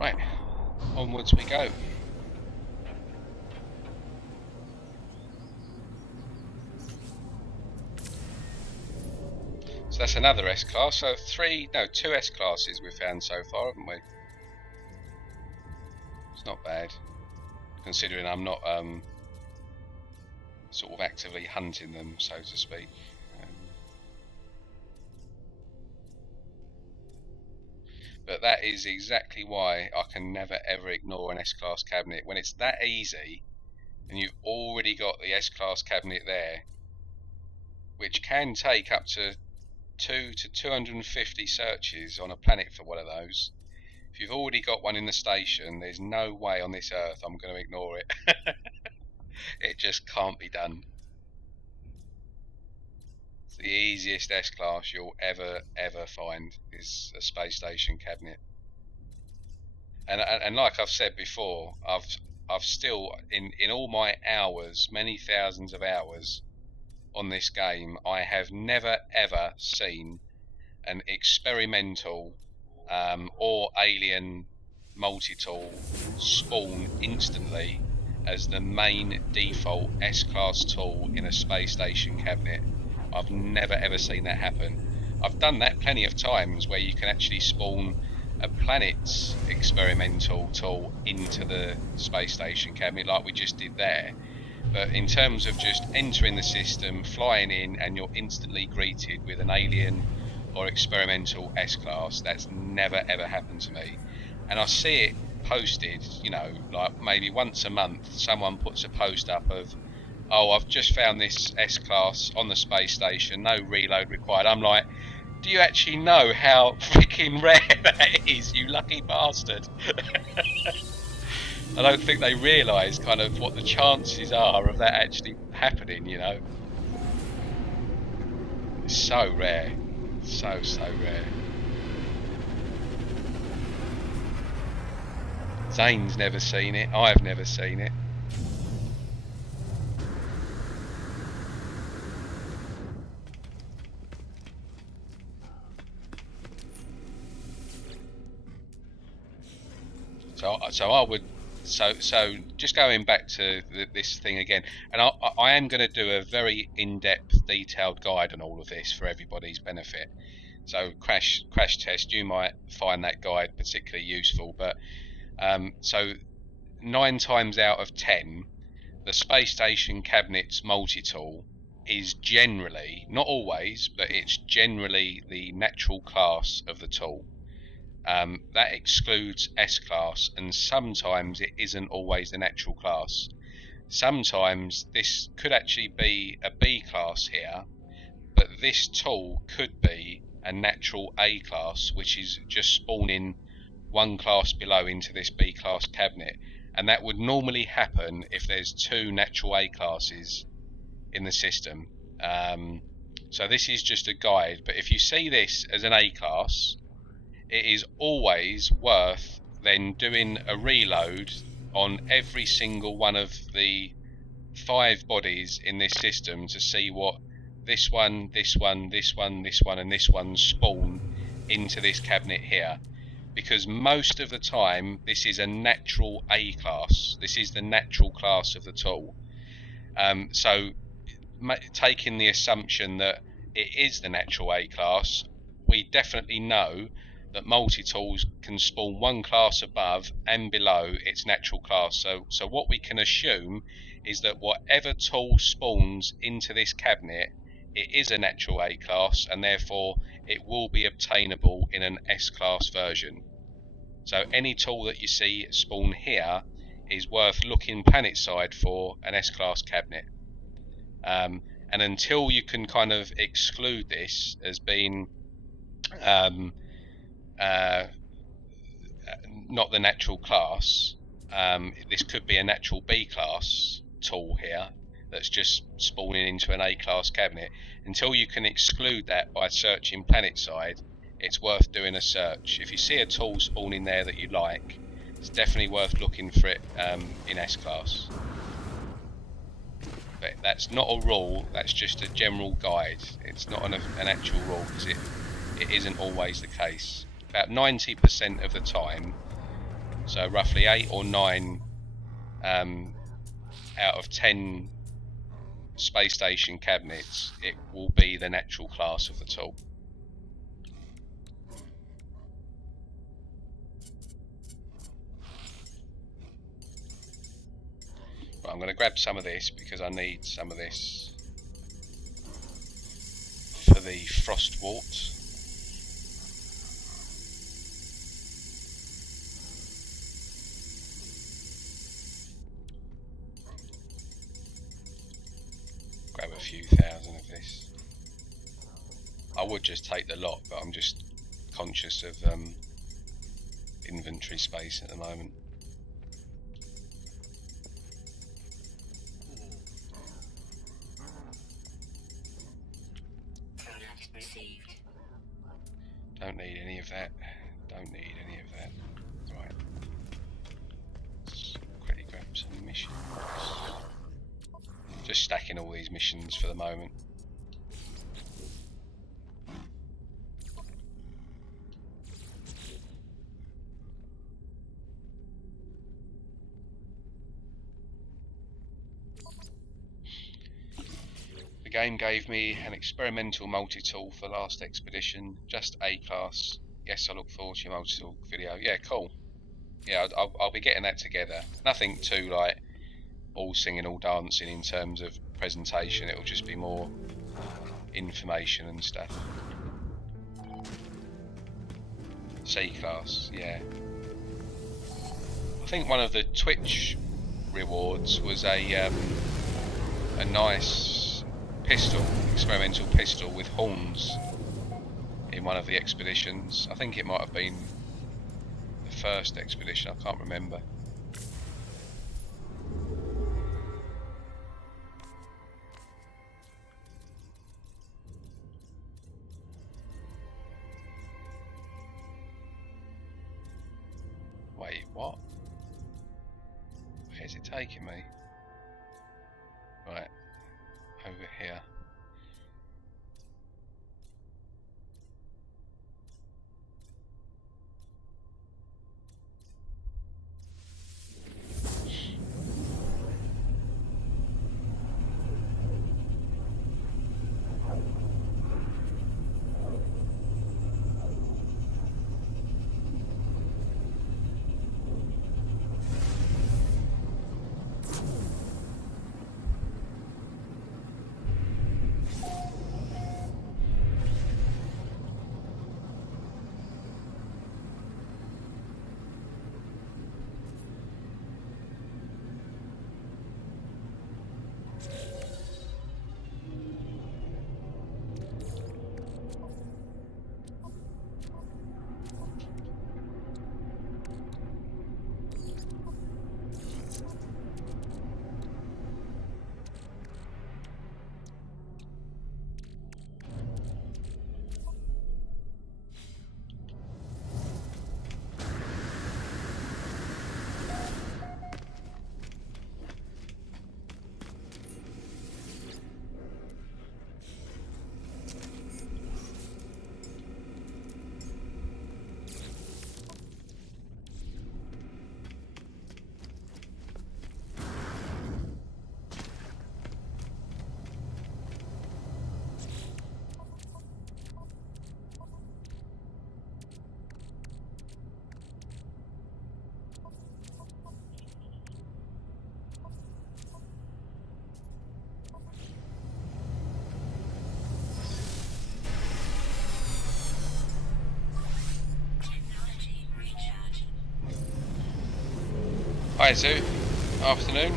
Right, onwards we go. So that's another S-Class, so two S-Classes we've found so far, haven't we? It's not bad, considering I'm not sort of actively hunting them, so to speak. But that is exactly why I can never ever ignore an S-Class cabinet. When it's that easy, and you've already got the S-Class cabinet there, which can take up to 200 to 250 searches on a planet for one of those. If you've already got one in the station, there's no way on this earth I'm going to ignore it. It just can't be done. It's the easiest S-Class you'll ever find is a space station cabinet. And like I've said before, I've still in all my hours, many thousands of hours on this game, I have never ever seen an experimental or alien multi-tool spawn instantly as the main default S-Class tool in a space station cabinet. I've never ever seen that happen. I've done that plenty of times where you can actually spawn a planet's experimental tool into the space station cabinet like we just did there. But in terms of just entering the system, flying in, and you're instantly greeted with an alien or experimental S-Class, that's never ever happened to me. And I see it posted, you know, like maybe once a month, someone puts a post up of, oh, I've just found this S-Class on the space station, no reload required. I'm like, do you actually know how freaking rare that is, you lucky bastard? I don't think they realise kind of what the chances are of that actually happening, you know. It's so rare. So rare. Zane's never seen it. I've never seen it. So I would. So just going back to this thing again, and I am going to do a very in-depth, detailed guide on all of this for everybody's benefit. So crash test, you might find that guide particularly useful, but so 9 times out of 10, the space station cabinet's multi-tool is generally, not always, but it's generally the natural class of the tool. That excludes S-class, and sometimes it isn't always the natural class. Sometimes this could actually be a B-class here, but this tool could be a natural A-class, which is just spawning one class below into this B-class cabinet, and that would normally happen if there's 2 natural A-classes in the system. So this is just a guide, but if you see this as an A-class, it is always worth then doing a reload on every single one of the 5 bodies in this system to see what this one, this one, this one, this one, and this one spawn into this cabinet here. Because most of the time, this is a natural A class. This is the natural class of the tool. So taking the assumption that it is the natural A class, we definitely know that multi-tools can spawn one class above and below its natural class. So what we can assume is that whatever tool spawns into this cabinet, it is a natural A class, and therefore it will be obtainable in an S class version. So any tool that you see spawn here is worth looking planet side for an S class cabinet. And until you can kind of exclude this as being not the natural class, this could be a natural B class tool here that's just spawning into an A class cabinet. Until you can exclude that by searching planet side, it's worth doing a search. If you see a tool spawning there that you like, it's definitely worth looking for it in S class. But that's not a rule, that's just a general guide. It's not an actual rule, because it isn't always the case. About 90% of the time, so roughly 8 or 9 out of 10 space station cabinets, it will be the natural class of the tool. Right, I'm going to grab some of this because I need some of this for the frost wart. Grab a few thousand of this. I would just take the lot, but I'm just conscious of inventory space at the moment. Don't need any of that. Don't need any of that. Right. Let's quickly grab some missions. Just stacking all these missions for the moment. The game gave me an experimental multi-tool for last expedition, just A class. Yes, I look forward to your multi-tool video. Yeah, cool. Yeah, I'll be getting that together. Nothing too like all singing, all dancing in terms of presentation. It'll just be more information and stuff. C class, yeah. I think one of the Twitch rewards was a nice pistol, experimental pistol with horns in one of the expeditions. I think it might have been the first expedition, I can't remember. What? Where's it taking me? Right, over here. Technology recharging. Hi Zoo, afternoon.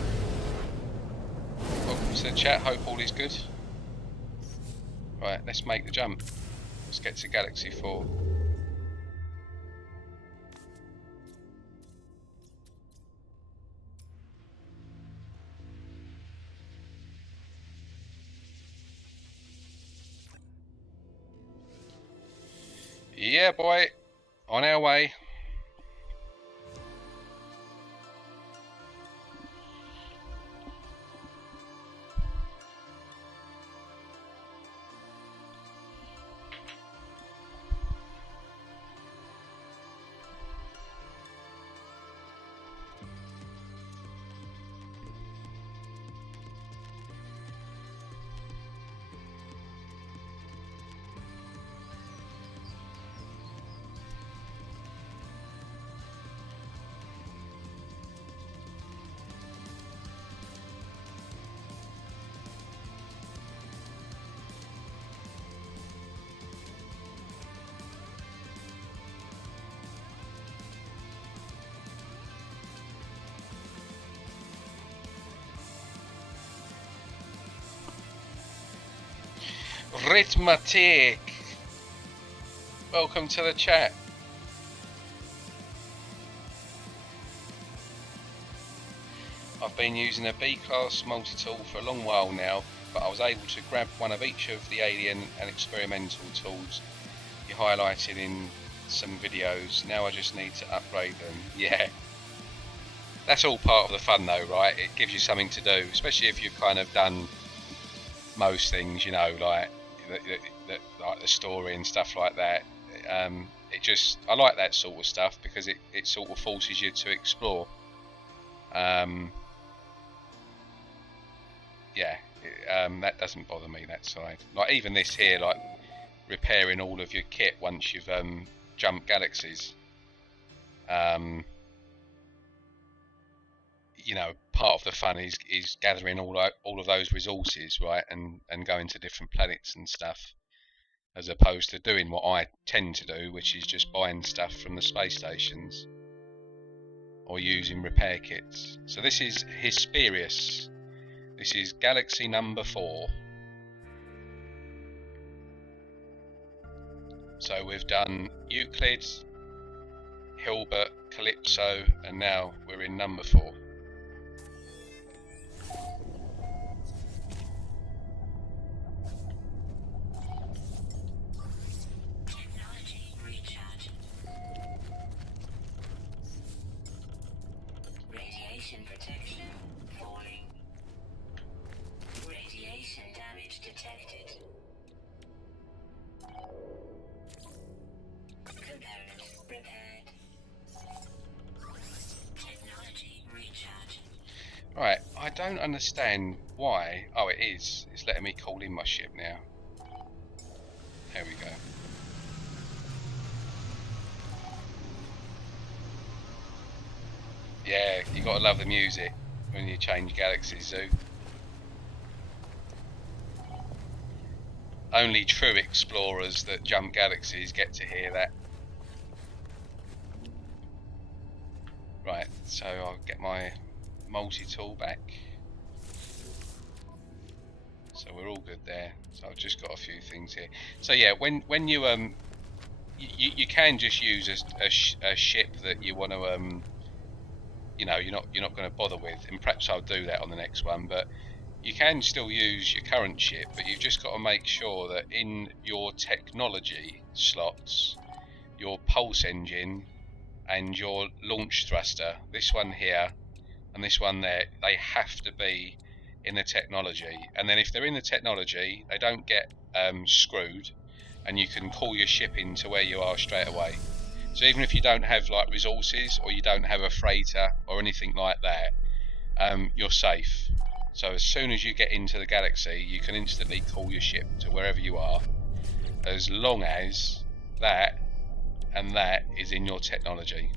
Welcome to the chat, hope all is good. Right, let's make the jump. Let's get to Galaxy 4. Yeah boy, on our way. Arithmetic. Welcome to the chat. I've been using a B-class multi-tool for a long while now, but I was able to grab one of each of the alien and experimental tools you highlighted in some videos. Now I just need to upgrade them. Yeah. That's all part of the fun though, right? It gives you something to do, especially if you've kind of done most things, you know, like the story and stuff like that. I like that sort of stuff because it sort of forces you to explore. That doesn't bother me, that side. Like even this here, like repairing all of your kit once you've jumped galaxies. You know, part of the fun is gathering all of those resources, right, and going to different planets and stuff, as opposed to doing what I tend to do, which is just buying stuff from the space stations or using repair kits. So this is Hesperius. This is galaxy number 4. So we've done Euclid, Hilbert, Calypso, and now we're in number 4. Technology recharging. Technology recharge. Right, I don't understand why. Oh, it is. It's letting me call in my ship now. There we go. Yeah, you gotta love the music when you change galaxies, Zoo. Only true explorers that jump galaxies get to hear that. Right, so I'll get my multi-tool back. So we're all good there. So I've just got a few things here. So yeah, when you you can just use a ship that you want to you know, you're not going to bother with, and perhaps I'll do that on the next one. But you can still use your current ship, but you've just got to make sure that in your technology slots, your pulse engine and your launch thruster, this one here and this one there, they have to be in the technology. And then if they're in the technology, they don't get screwed, and you can call your ship into where you are straight away. So even if you don't have like resources, or you don't have a freighter or anything like that, you're safe. So as soon as you get into the galaxy, you can instantly call your ship to wherever you are, as long as that and that is in your technology,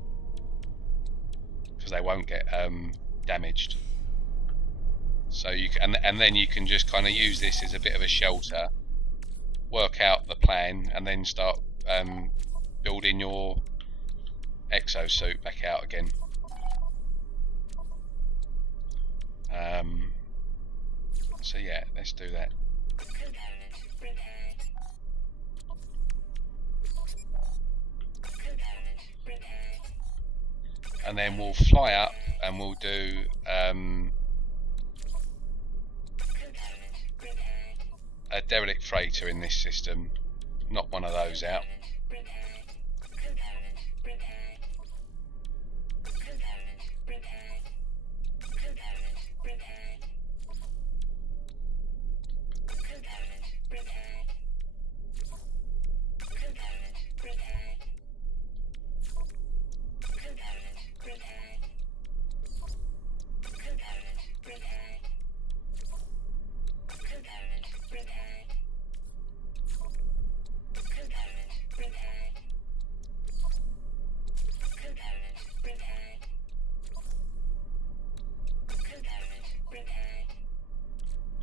because they won't get damaged. So you can, and then you can just kind of use this as a bit of a shelter, work out the plan, and then start building your exosuit back out again. So yeah, let's do that. And then we'll fly up and we'll do a derelict freighter in this system, knock one of those out.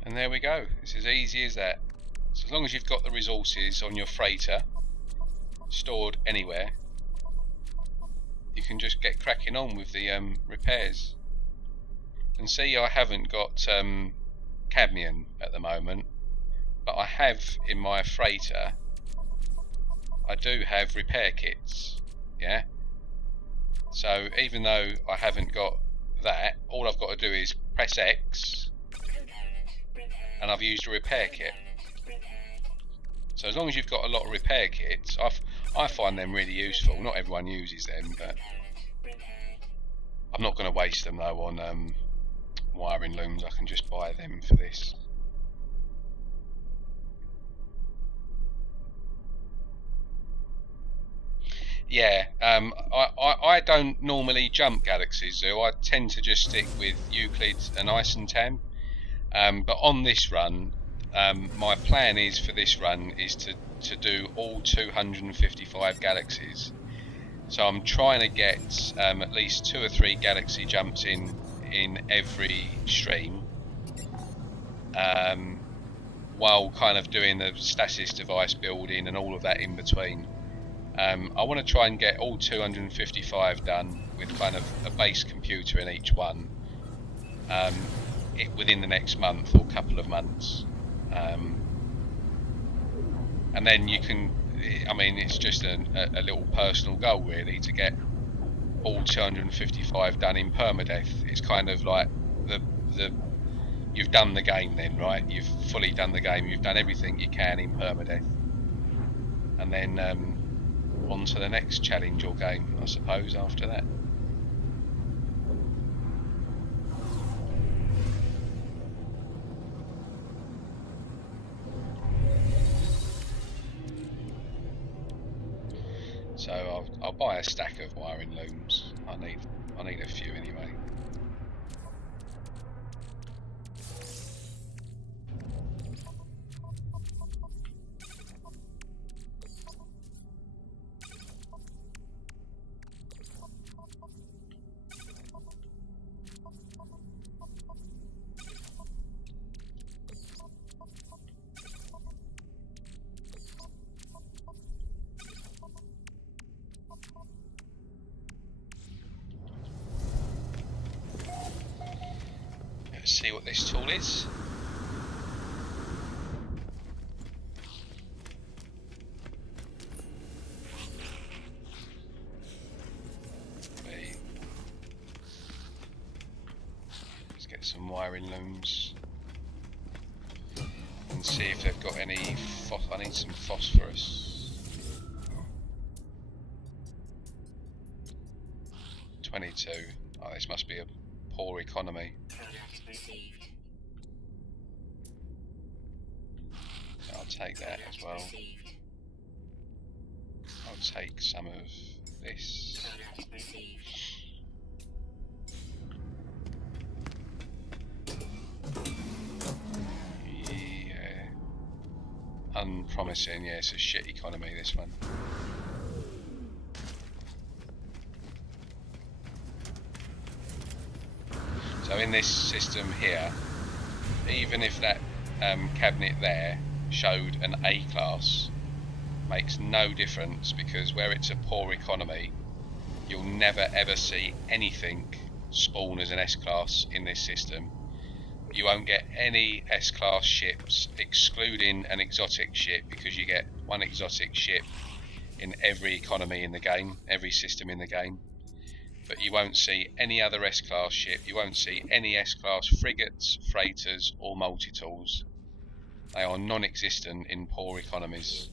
And there we go. It's as easy as that. So as long as you've got the resources on your freighter stored anywhere, you can just get cracking on with the repairs. And see, I haven't got cadmium at the moment, but I have in my freighter, I do have repair kits, yeah? So even though I haven't got that, all I've got to do is press X, and I've used a repair kit. So as long as you've got a lot of repair kits, I find them really useful. Not everyone uses them, but I'm not going to waste them though on wiring looms. I can just buy them for this. Yeah, I don't normally jump galaxies, so I tend to just stick with Euclid and Isentam. But on this run, my plan is for this run is to do all 255 galaxies. So I'm trying to get at least 2 or 3 galaxy jumps in every stream, while kind of doing the stasis device building and all of that in between. I want to try and get all 255 done with kind of a base computer in each one, within the next month or couple of months, and then you can, I mean, it's just a little personal goal really to get all 255 done in permadeath. It's kind of like the you've done the game then, right? You've fully done the game, you've done everything you can in permadeath, and then on to the next challenge or game, I suppose, after that. So I'll buy a stack of wiring looms. I need a few anyway. See what this tool is. Let's get some wiring looms and see if they've got any. I need some phosphorus. 22. Oh, this must be a poor economy. I'll take that as well. I'll take some of this. Yeah. Unpromising, yeah, it's a shit economy, this one. So in this system here, even if that cabinet there showed an A class, makes no difference, because where it's a poor economy, you'll never ever see anything spawn as an S class in this system. You won't get any S class ships, excluding an exotic ship, because you get one exotic ship in every economy in the game, every system in the game. But you won't see any other S class ship, you won't see any S class frigates, freighters or multi-tools. They are non-existent in poor economies.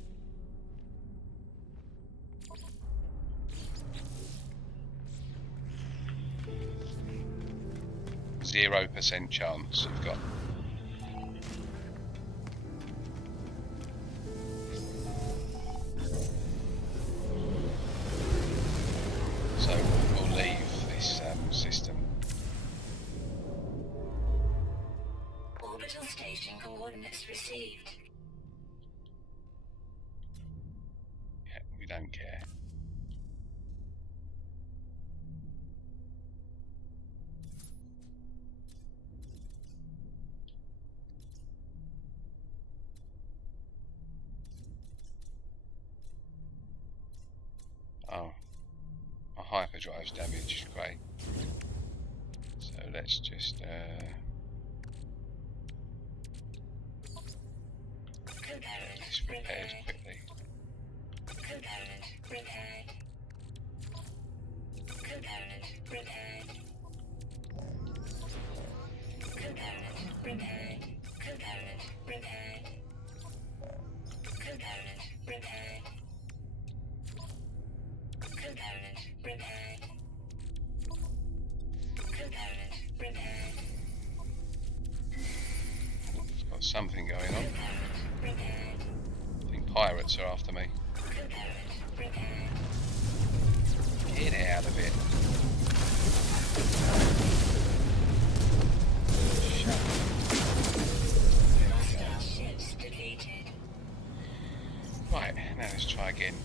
%0 chance you've got. So we'll leave this system. Orbital station coordinates received. Yeah, we don't care. Oh, my hyperdrive's damaged, great. So let's just this repaired quickly. Component repaired. Component repaired. Component repaired. Component repaired. Component repaired. Component repaired. Component repaired. It's got something going on. Component repaired. I think pirates are after me. Component repaired. Get out of it. Shut up. Hostile ships defeated. Right, now let's try again.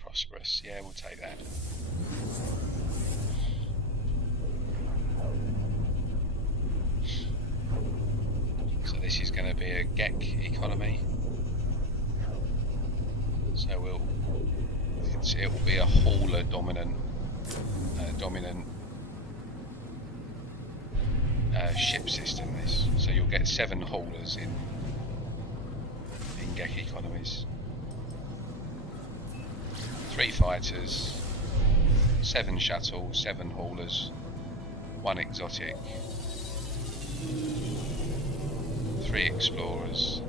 Prosperous, yeah, we'll take that. So this is going to be a GEC economy. So it will be a hauler dominant ship system. This, so you'll get 7 haulers in GEC economies. 3 fighters, 7 shuttles, 7 haulers, 1 exotic, 3 explorers,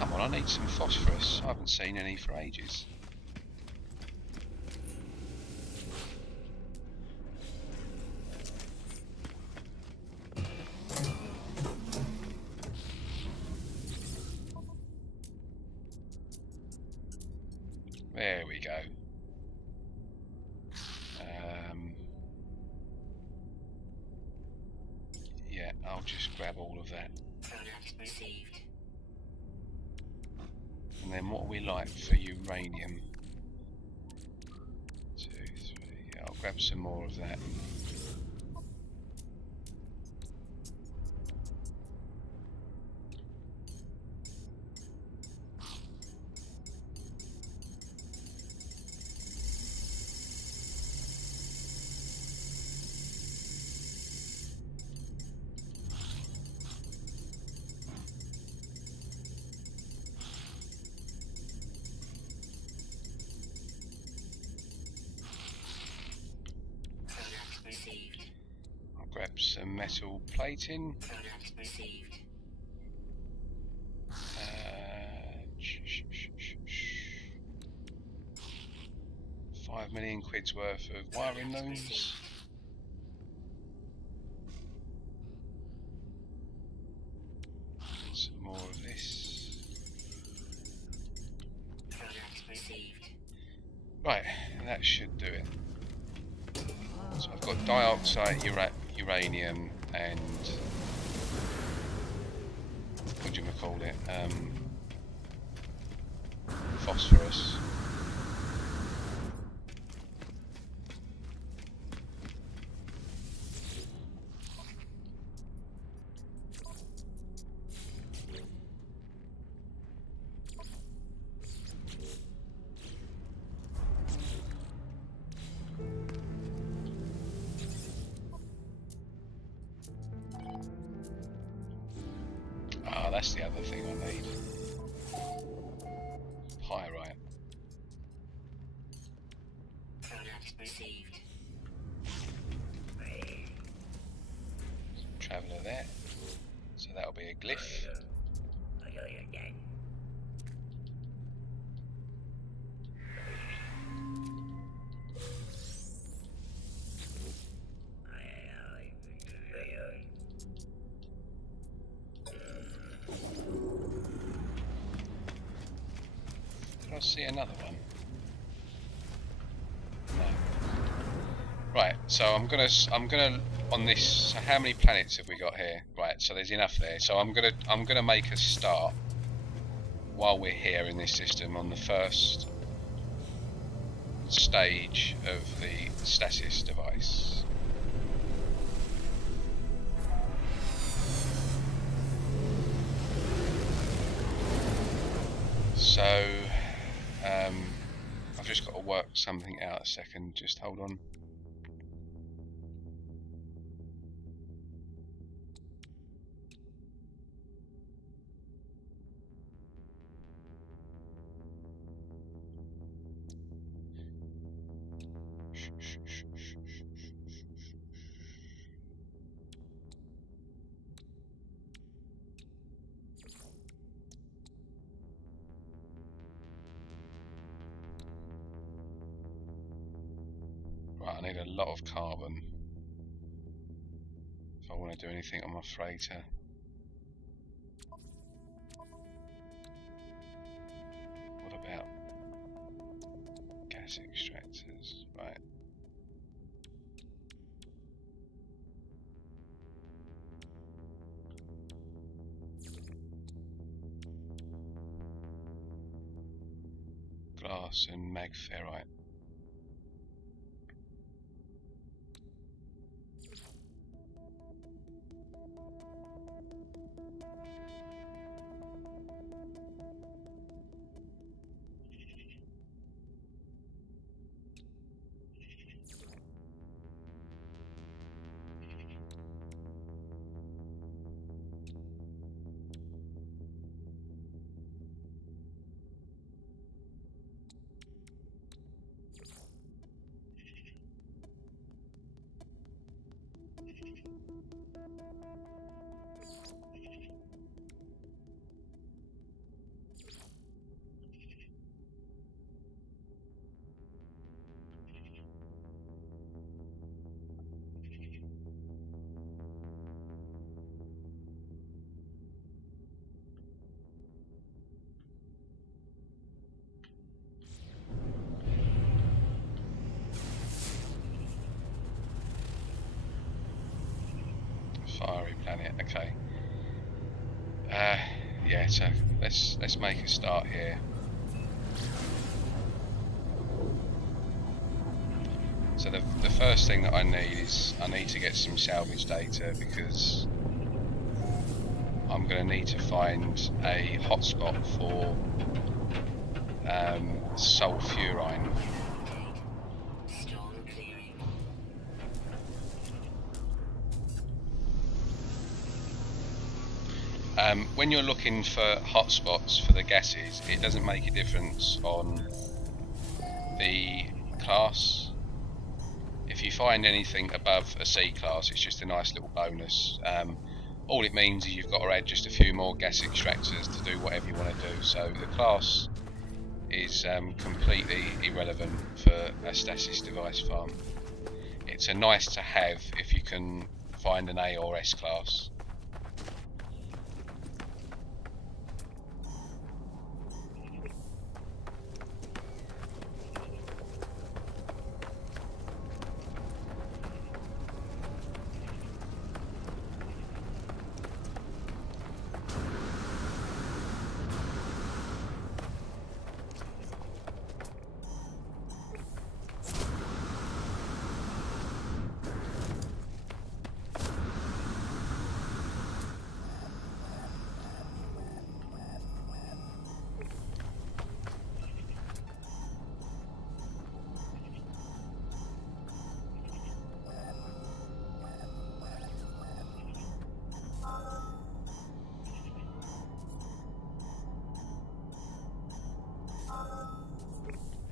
Come on, I need some phosphorus. I haven't seen any for ages. There we go. Yeah, I'll just grab all of that. Product received. And then what we like for uranium? 2, 3. Yeah, I'll grab some more of that. Product received. I'll grab some metal plating. Product received. 5 million quid's worth of wiring looms. Some more of this. Product received. Right, that should do it. So I've got dioxide, uranium, and what do you call it? Phosphorus. That's the other thing I need. Pyrite. Product received. Traveller there. So that'll be a glyph. Did I see another one? No. Right, so I'm gonna on this. So how many planets have we got here? Right, so there's enough there. So I'm gonna make a start while we're here in this system on the first stage of the Stasis device. So I've just got to work something out a second. Just hold on. Right, I need a lot of carbon if I want to do anything on my freighter. What about gas extractors? Right. Glass and magferrite. Right, so let's make a start here. So the first thing that I need is I need to get some salvage data, because I'm going to need to find a hotspot for sulfurine. Storm clearing. When you're looking for hotspots for the gases, it doesn't make a difference on the class. If you find anything above a C class, it's just a nice little bonus. All it means is you've got to add just a few more gas extractors to do whatever you want to do. So the class is completely irrelevant for a stasis device farm. It's a nice to have if you can find an A or S class.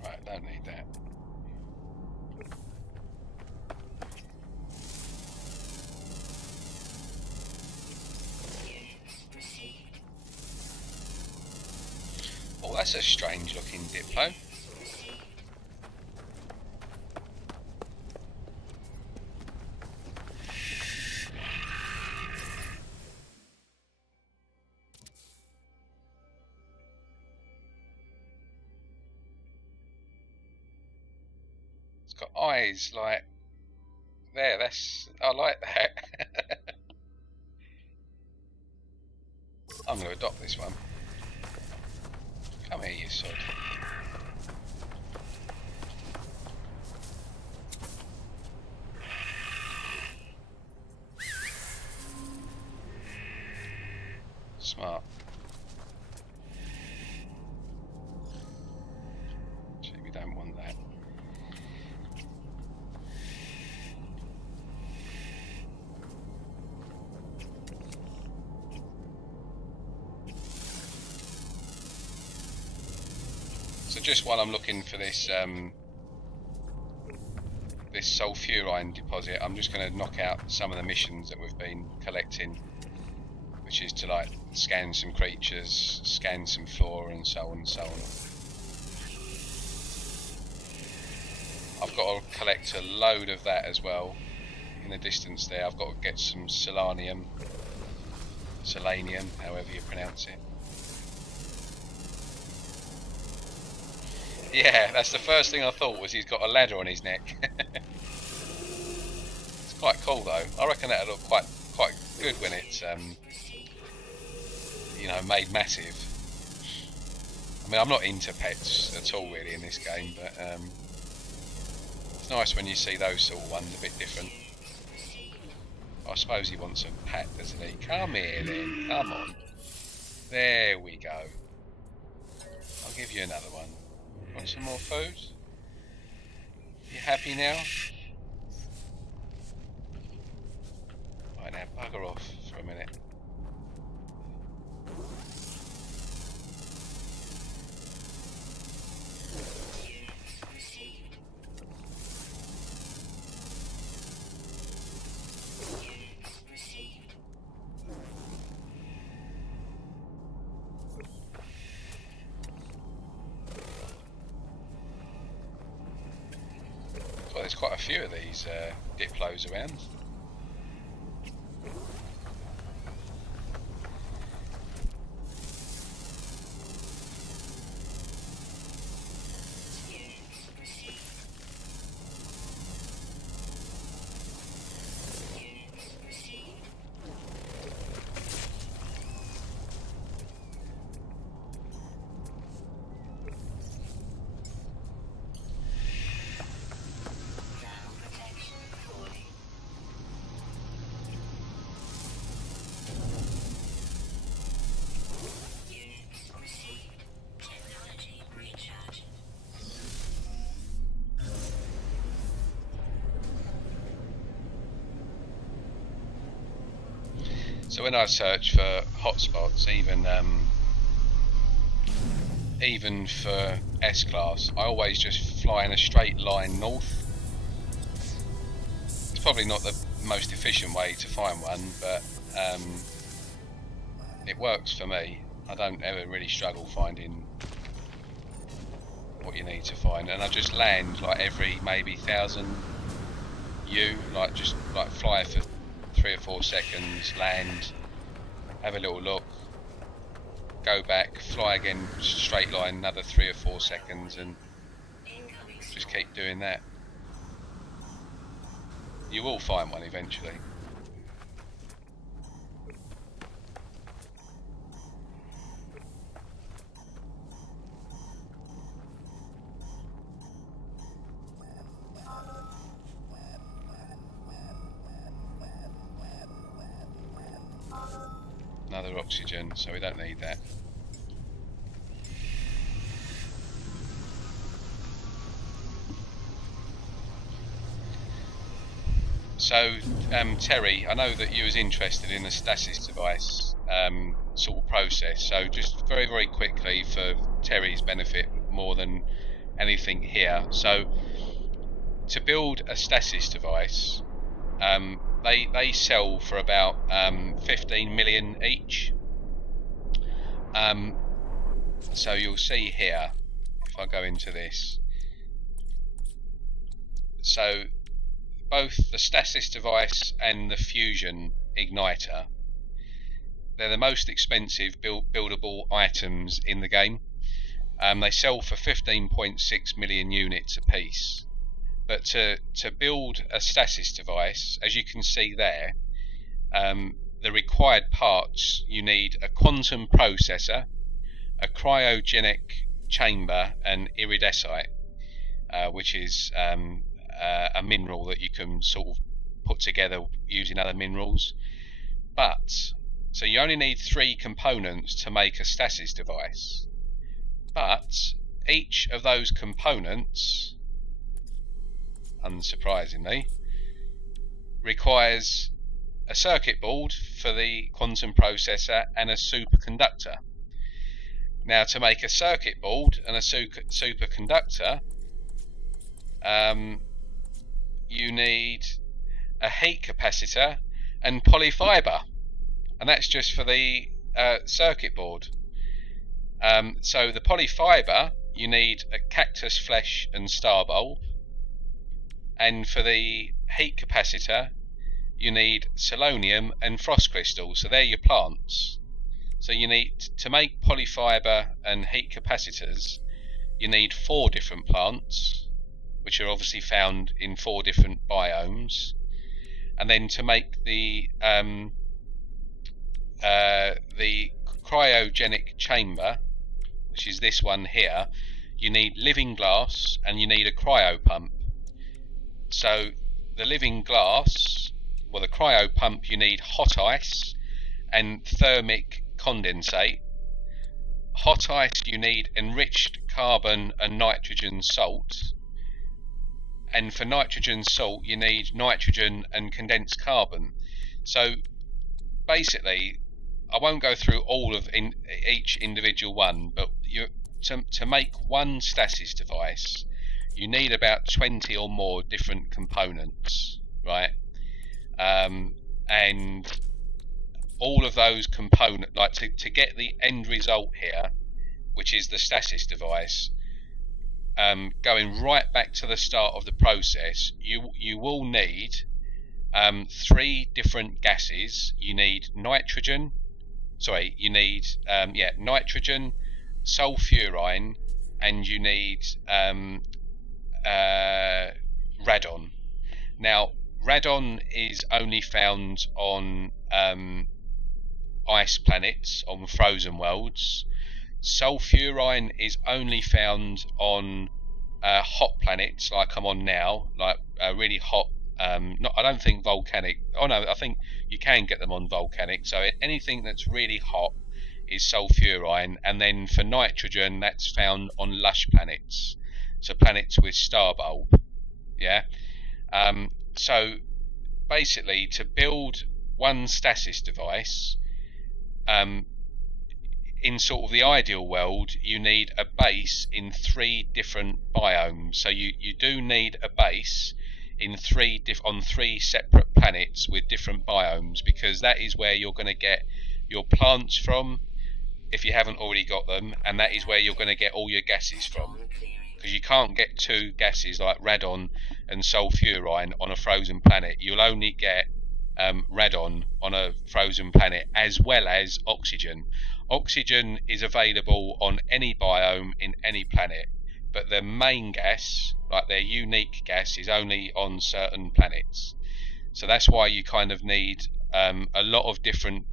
Right, don't need that. Received. Oh, that's a strange looking Diplo. Received. It's got eyes like there. I like that. I'm going to adopt this one. Come here, you sod. Smart. Actually, we don't want that. So just while I'm looking for this this sulfurine deposit, I'm just going to knock out some of the missions that we've been collecting, which is to like scan some creatures, scan some flora, and so on and so on. I've got to collect a load of that as well. In the distance there, I've got to get some selenium, however you pronounce it. Yeah, that's the first thing I thought, was he's got a ladder on his neck. It's quite cool though. I reckon that'll look quite good when it's you know, made massive. I mean, I'm not into pets at all really in this game, but it's nice when you see those sort of ones a bit different. I suppose he wants a pat, doesn't he? Come here then, come on. There we go. I'll give you another one. Want some more food? You happy now? Right, now bugger off for a minute. Received. Received. Well, there's quite a few of these Diplos around. So when I search for hotspots, even for S-Class, I always just fly in a straight line north. It's probably not the most efficient way to find one, but it works for me. I don't ever really struggle finding what you need to find, and I just land like every maybe 1,000 U, like just like fly for 3 or 4 seconds, land, have a little look, go back, fly again, straight line, another 3 or 4 seconds, and just keep doing that. You will find one eventually. Another oxygen, so we don't need that. So, Terry, I know that you was interested in the Stasis device sort of process, so just very, very quickly for Terry's benefit more than anything here. So, to build a Stasis device, they sell for about 15 million each. So you'll see here, if I go into this, so both the Stasis device and the fusion igniter, they're the most expensive buildable items in the game. They sell for 15.6 million units a piece. But to build a Stasis device, as you can see there, the required parts, you need a quantum processor, a cryogenic chamber, and iridesite, which is a mineral that you can sort of put together using other minerals. But so you only need 3 components to make a Stasis device, but each of those components, unsurprisingly, requires a circuit board for the quantum processor and a superconductor. Now, to make a circuit board and a superconductor, you need a heat capacitor and polyfiber, and that's just for the circuit board. So the polyfiber, you need a cactus flesh and star bulb, and for the heat capacitor, you need selenium and frost crystals. So they're your plants. So you need to make polyfiber and heat capacitors, you need 4 different plants, which are obviously found in 4 different biomes. And then to make the cryogenic chamber, which is this one here, you need living glass and you need a cryo pump. So the living glass, well, the cryo pump, you need hot ice and thermic condensate. Hot ice, you need enriched carbon and nitrogen salt, and for nitrogen salt you need nitrogen and condensed carbon. So basically, I won't go through all of each individual one, but to make one Stasis device, you need about 20 or more different components, right? And all of those components, like to get the end result here, which is the Stasis device, going right back to the start of the process, you will need 3 different gases. You need nitrogen, nitrogen, sulfurine, and you need radon. Now, radon is only found on ice planets, on frozen worlds. Sulfurine is only found on hot planets, like I'm on now, like really hot. I don't think volcanic. Oh no, I think you can get them on volcanic. So anything that's really hot is sulfurine, and then for nitrogen, that's found on lush planets, so planets with star bulb. Yeah. So basically, to build one stasis device, in sort of the ideal world, you need a base in 3 different biomes. So you do need a base in on 3 separate planets with different biomes, because that is where you're going to get your plants from if you haven't already got them, and that is where you're going to get all your gases from, because you can't get 2 gases like radon and sulfurine on a frozen planet. You'll only get radon on a frozen planet, as well as oxygen. Oxygen is available on any biome in any planet, but the main gas, like their unique gas, is only on certain planets. So that's why you kind of need a lot of different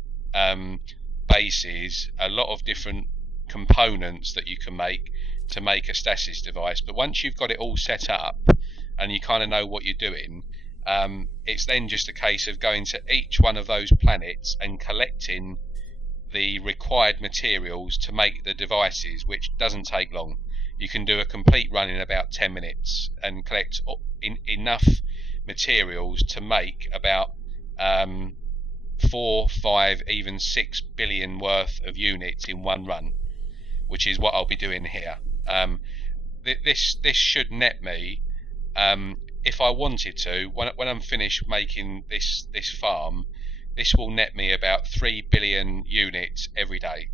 bases, a lot of different components that you can make to make a stasis device. But once you've got it all set up and you kind of know what you're doing, it's then just a case of going to each one of those planets and collecting the required materials to make the devices, which doesn't take long. You can do a complete run in about 10 minutes and collect enough materials to make about 4, 5, even 6 billion worth of units in one run, which is what I'll be doing here. This should net me, if I wanted to, when I'm finished making this farm, this will net me about 3 billion units every day.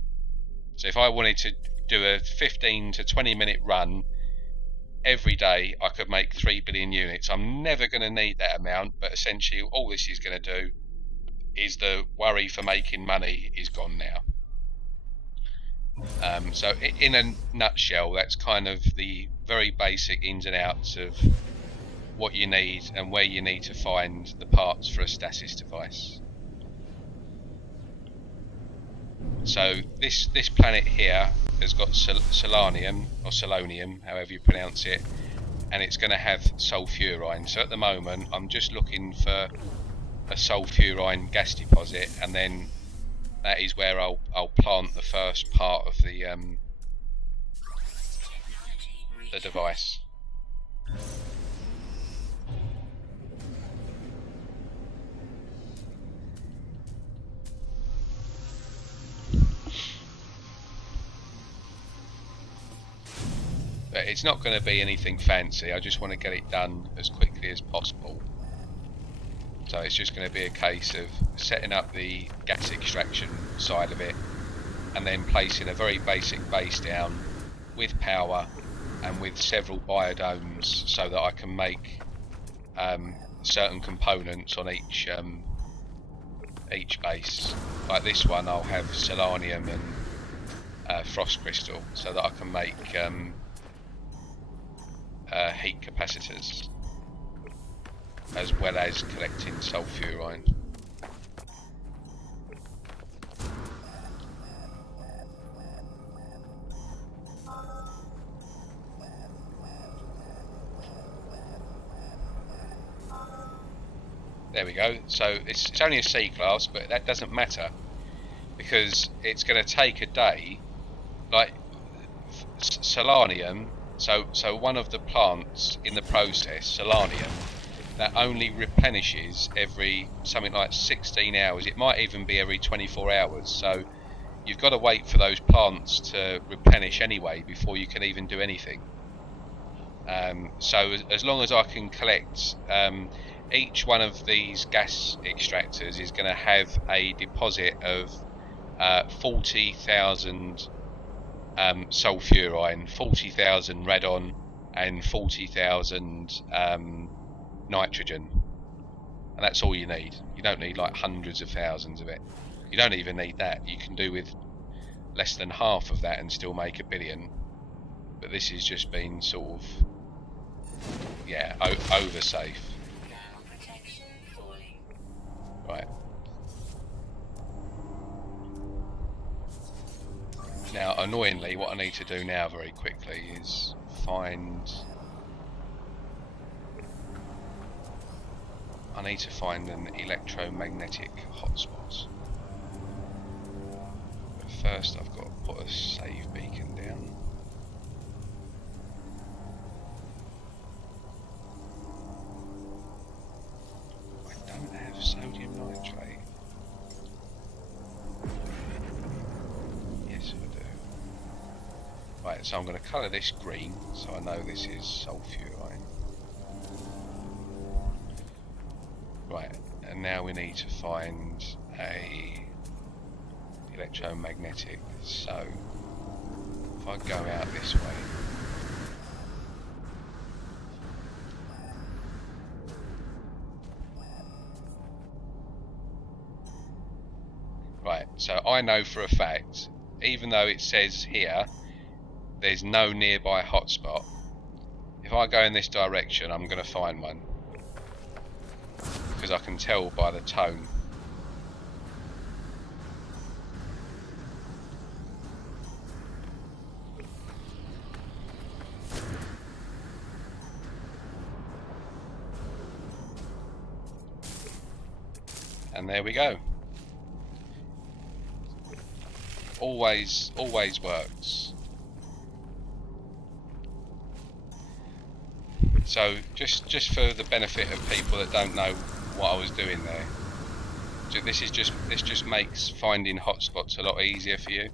So if I wanted to do a 15 to 20 minute run every day, I could make 3 billion units. I'm never going to need that amount, but essentially all this is going to do is the worry for making money is gone now. So in a nutshell, that's kind of the very basic ins and outs of what you need and where you need to find the parts for a stasis device. So this planet here has got selenium, or selonium, however you pronounce it, and it's going to have sulfurine. So at the moment I'm just looking for a sulfurine gas deposit, and then that is where I'll plant the first part of the device. But it's not going to be anything fancy. I just want to get it done as quickly as possible. So it's just going to be a case of setting up the gas extraction side of it, and then placing a very basic base down with power and with several biodomes, so that I can make certain components on each base. Like this one, I'll have selenium and frost crystal, so that I can make heat capacitors, as well as collecting sulfurine. There we go. So it's only a C class, but that doesn't matter, because it's going to take a day. Like selenium, so one of the plants in the process, selenium, that only replenishes every something like 16 hours. It might even be every 24 hours. So you've got to wait for those plants to replenish anyway before you can even do anything. So as long as I can collect, each one of these gas extractors is going to have a deposit of 40,000 sulfurine, 40,000 radon, and 40,000 nitrogen, and that's all you need. You don't need like hundreds of thousands of it. You don't even need that. You can do with less than half of that and still make a billion. But this has just been sort of, yeah, over safe. Right. Now, annoyingly, what I need to do now very quickly is find... I need to find an electromagnetic hotspot. But first I've got to put a save beacon down. I don't have sodium nitrate. Right, so I'm going to colour this green so I know this is sulfurine. Right, and now we need to find a electromagnetic. So if I go out this way, right, so I know for a fact, even though it says here there's no nearby hotspot, if I go in this direction I'm going to find one, because I can tell by the tone. And there we go. Always works. So just for the benefit of people that don't know what I was doing there, this just makes finding hotspots a lot easier for you.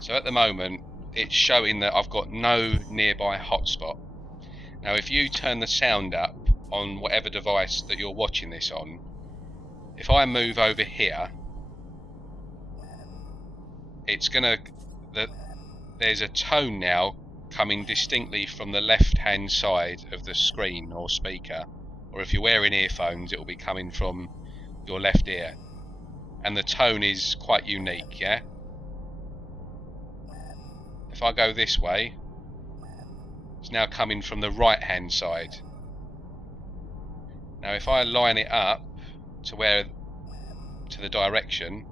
So at the moment it's showing that I've got no nearby hotspot. Now if you turn the sound up on whatever device that you're watching this on, if I move over here, it's gonna, there's a tone now coming distinctly from the left hand side of the screen or speaker, or if you're wearing earphones it will be coming from your left ear, and the tone is quite unique. Yeah, if I go this way, it's now coming from the right hand side. Now if I line it up to the direction,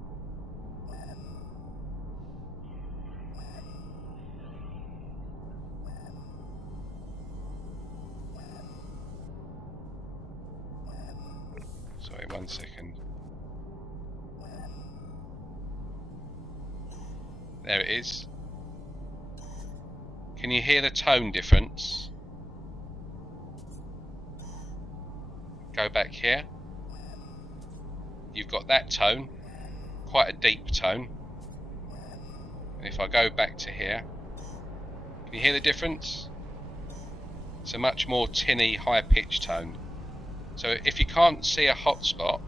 sorry, 1 second. There it is. Can you hear the tone difference? Go back here. You've got that tone, quite a deep tone. And if I go back to here, can you hear the difference? It's a much more tinny, high-pitched tone. So if you can't see a hotspot,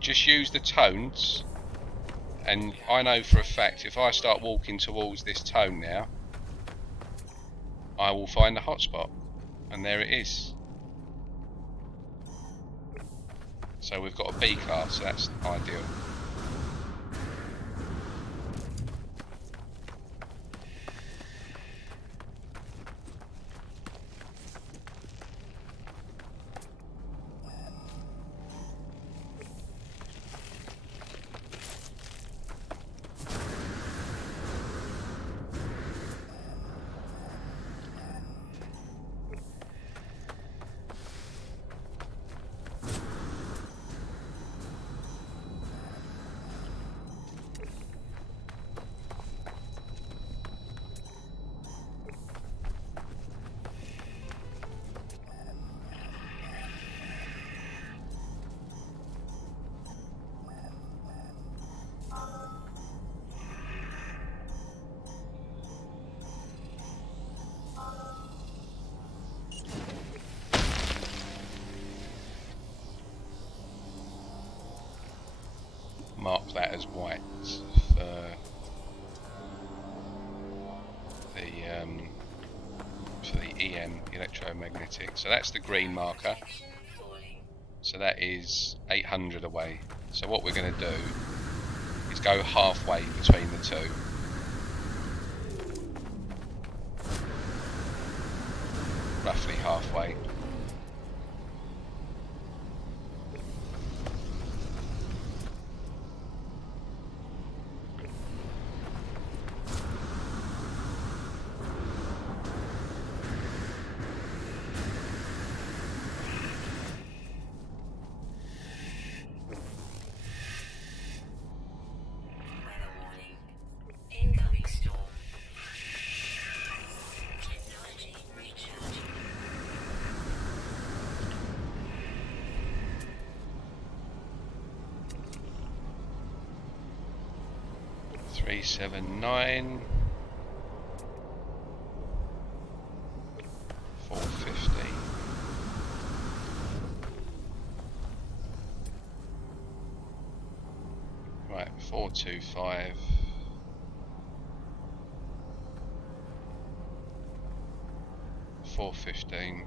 just use the tones, and I know for a fact if I start walking towards this tone now, I will find a hotspot, and there it is. So we've got a B class, so that's ideal. Mark that as white for the EM, electromagnetic. So that's the green marker. So that is 800 away. So what we're going to do is go halfway between the two. Roughly halfway. Incoming storm. Technology recharging. 379. 450. Right, 425. 415.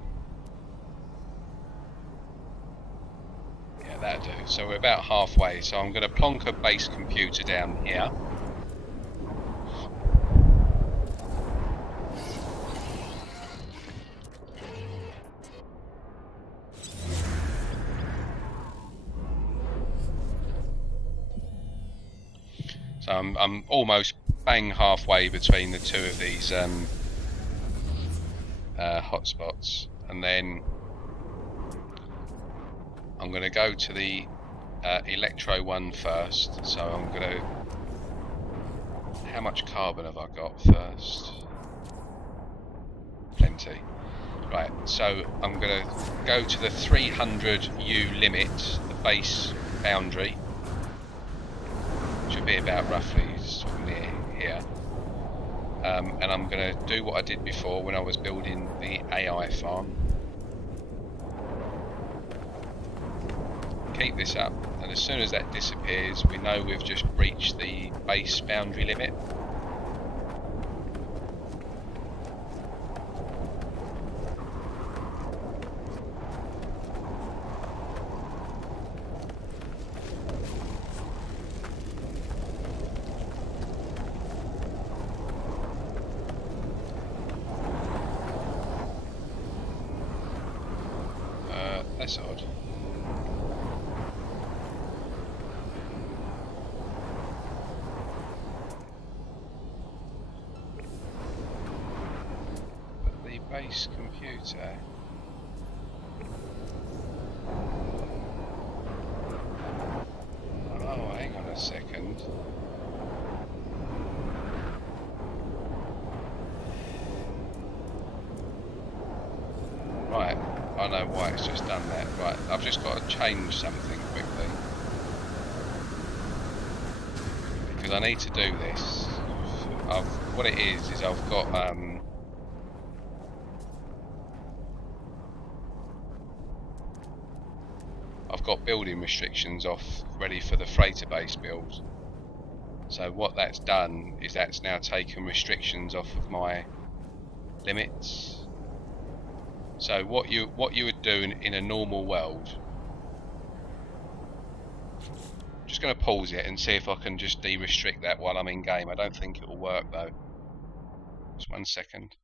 Yeah, that'll do. So we're about halfway. So I'm going to plonk a base computer down here. So I'm almost bang halfway between the two of these hotspots, and then I'm going to go to the electro one first. So I'm going to. How much carbon have I got first? Plenty. Right. So I'm going to go to the 300 U limit, the base boundary. Should be about roughly sort of near here. And I'm going to do what I did before when I was building the AI farm. Keep this up, and as soon as that disappears, we know we've just breached the base boundary limit. That's odd. But the base computer. Oh, hang on a second. Right. I know why it's just done that. Right, I've just got to change something quickly. Because I need to do this. What it is I've got building restrictions off ready for the freighter base build. So what that's done is that's now taken restrictions off of my limits. So what you would do in a normal world, I'm just going to pause it and see if I can just de-restrict that while I'm in game. I don't think it will work though. Just 1 second.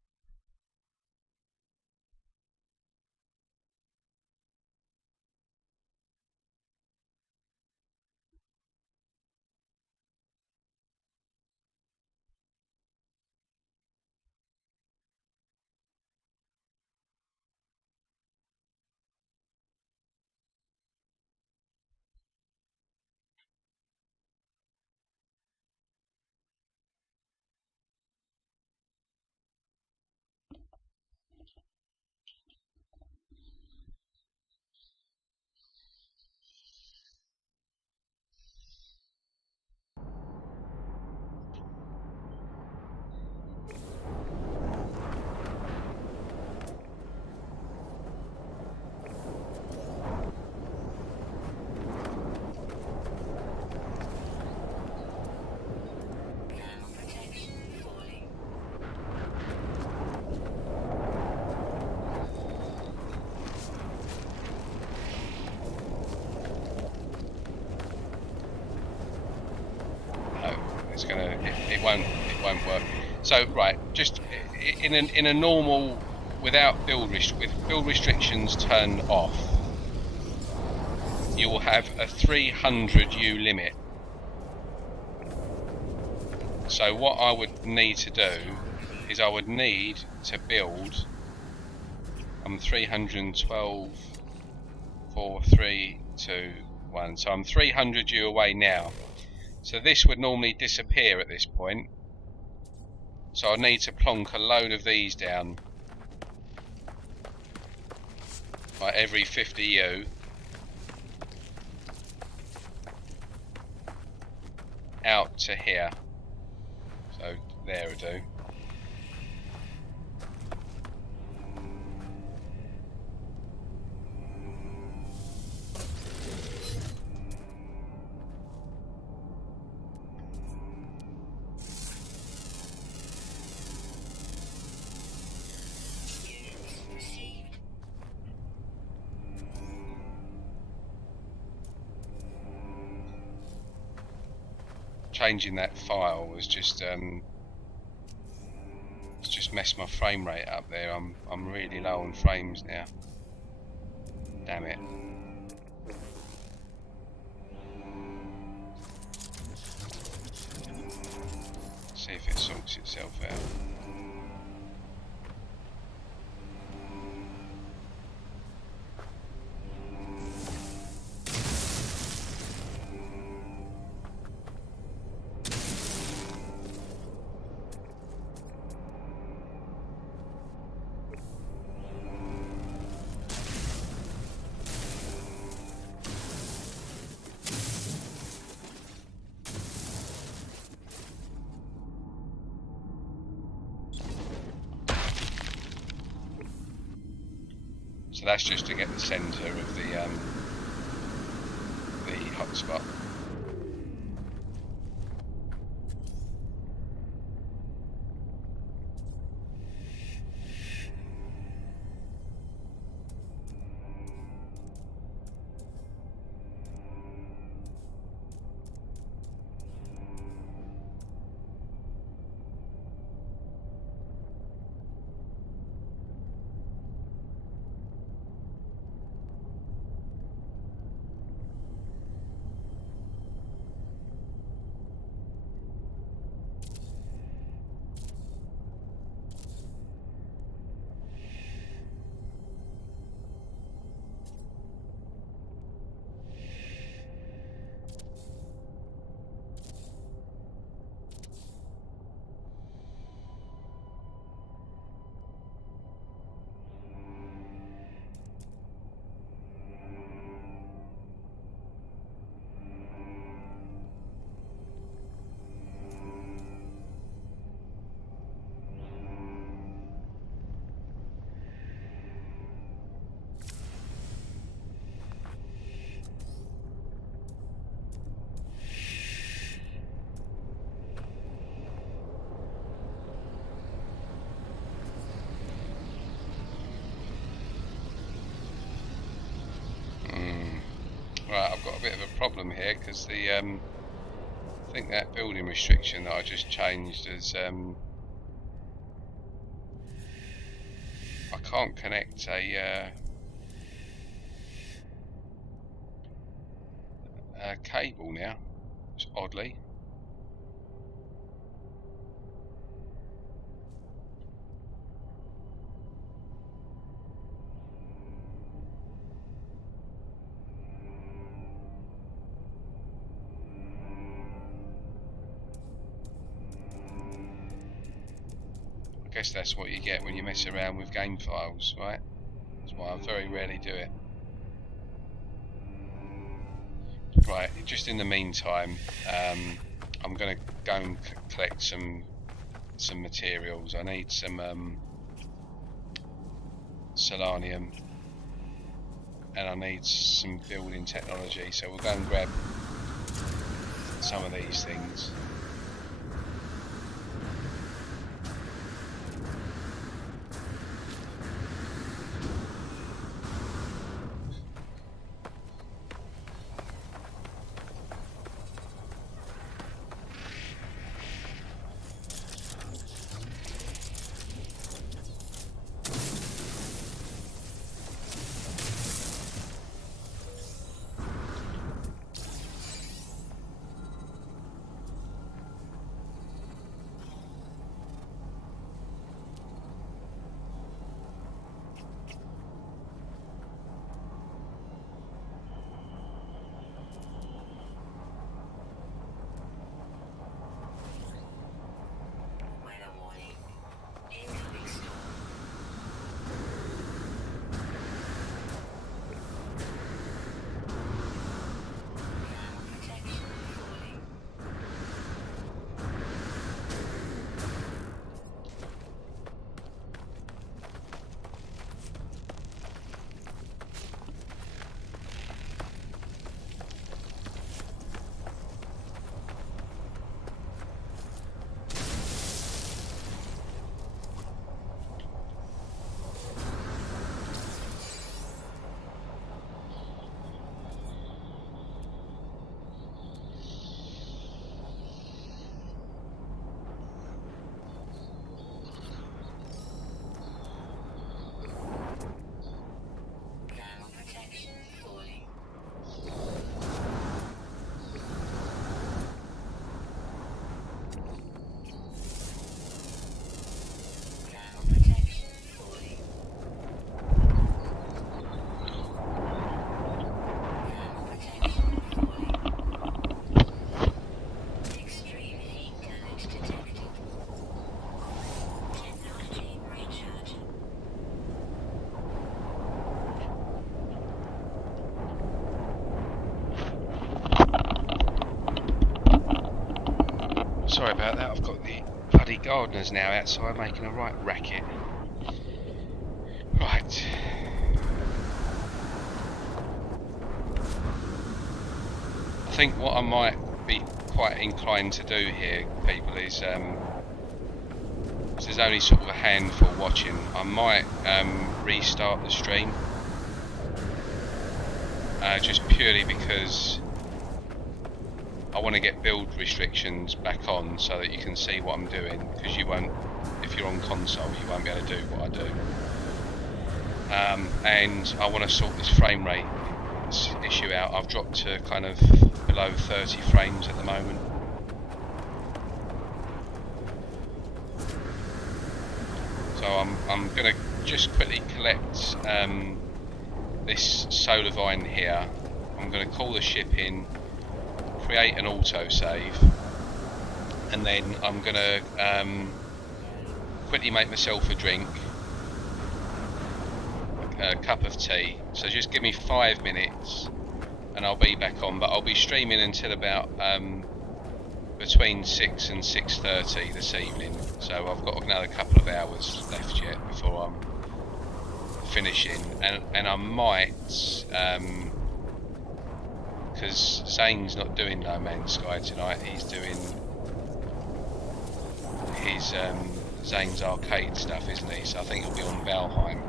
It won't work. So right, just in a normal, without build restrictions turned off, you will have a 300 U limit. So what I would need to do is I would need to build 312, 4, 3, 2, 1. So I'm 300 U away now. So this would normally disappear at this point. So I need to plonk a load of these down, like every 50 U. Out to here. So there we do. changing that file was just it's just messed my frame rate up there. I'm really low on frames now. Damn it. See if it sorts itself out. So that's just to get the centre of the hotspot. Right, I've got a bit of a problem here because the I think that building restriction that I just changed is I can't connect a cable now, oddly. I guess that's what you get when you mess around with game files, right? That's why I very rarely do it. Right, just in the meantime, I'm going to go and collect some materials. I need some selenium, and I need some building technology. So we'll go and grab some of these things. gardeners now outside making a right racket. Right. I think what I might be quite inclined to do here, people, is there's only sort of a handful watching. I might restart the stream, just purely because I want to get build restrictions back on so that you can see what I'm doing, because you won't, if you're on console, you won't be able to do what I do. And I want to sort this frame rate issue out. I've dropped to kind of below 30 frames at the moment. So I'm going to just quickly collect this solar vine here. I'm going to call the ship in, create an autosave, and then I'm going to quickly make myself a drink, a cup of tea. So just give me 5 minutes and I'll be back on, but I'll be streaming until about between 6 and 6:30 this evening, so I've got another couple of hours left yet before I'm finishing, and I might, because Zane's not doing No Man's Sky tonight, he's doing his Zane's arcade stuff, isn't he? So I think he'll be on Valheim.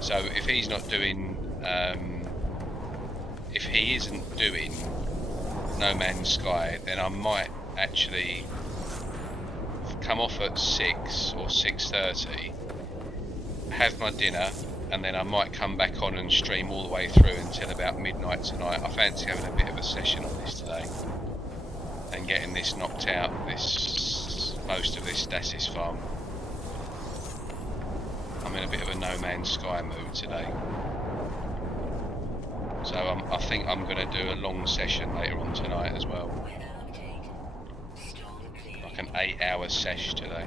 So if he's not doing, if he isn't doing No Man's Sky, then I might actually come off at 6 or 6:30, have my dinner, and then I might come back on and stream all the way through until about midnight tonight. I fancy having a bit of a session on this today and getting this knocked out, most of this Stasis farm. I'm in a bit of a No Man's Sky mood today. So I think I'm going to do a long session later on tonight as well. Like an 8-hour sesh today.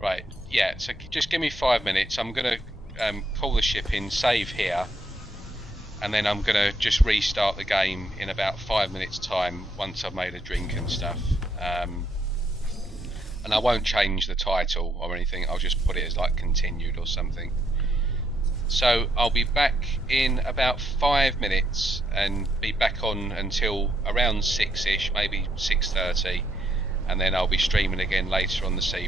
Right, yeah, so just give me 5 minutes. I'm going to call the ship in, save here, and then I'm going to just restart the game in about 5 minutes time once I've made a drink and stuff. And I won't change the title or anything, I'll just put it as like continued or something. So I'll be back in about 5 minutes and be back on until around 6ish, maybe 6:30, and then I'll be streaming again later on this evening.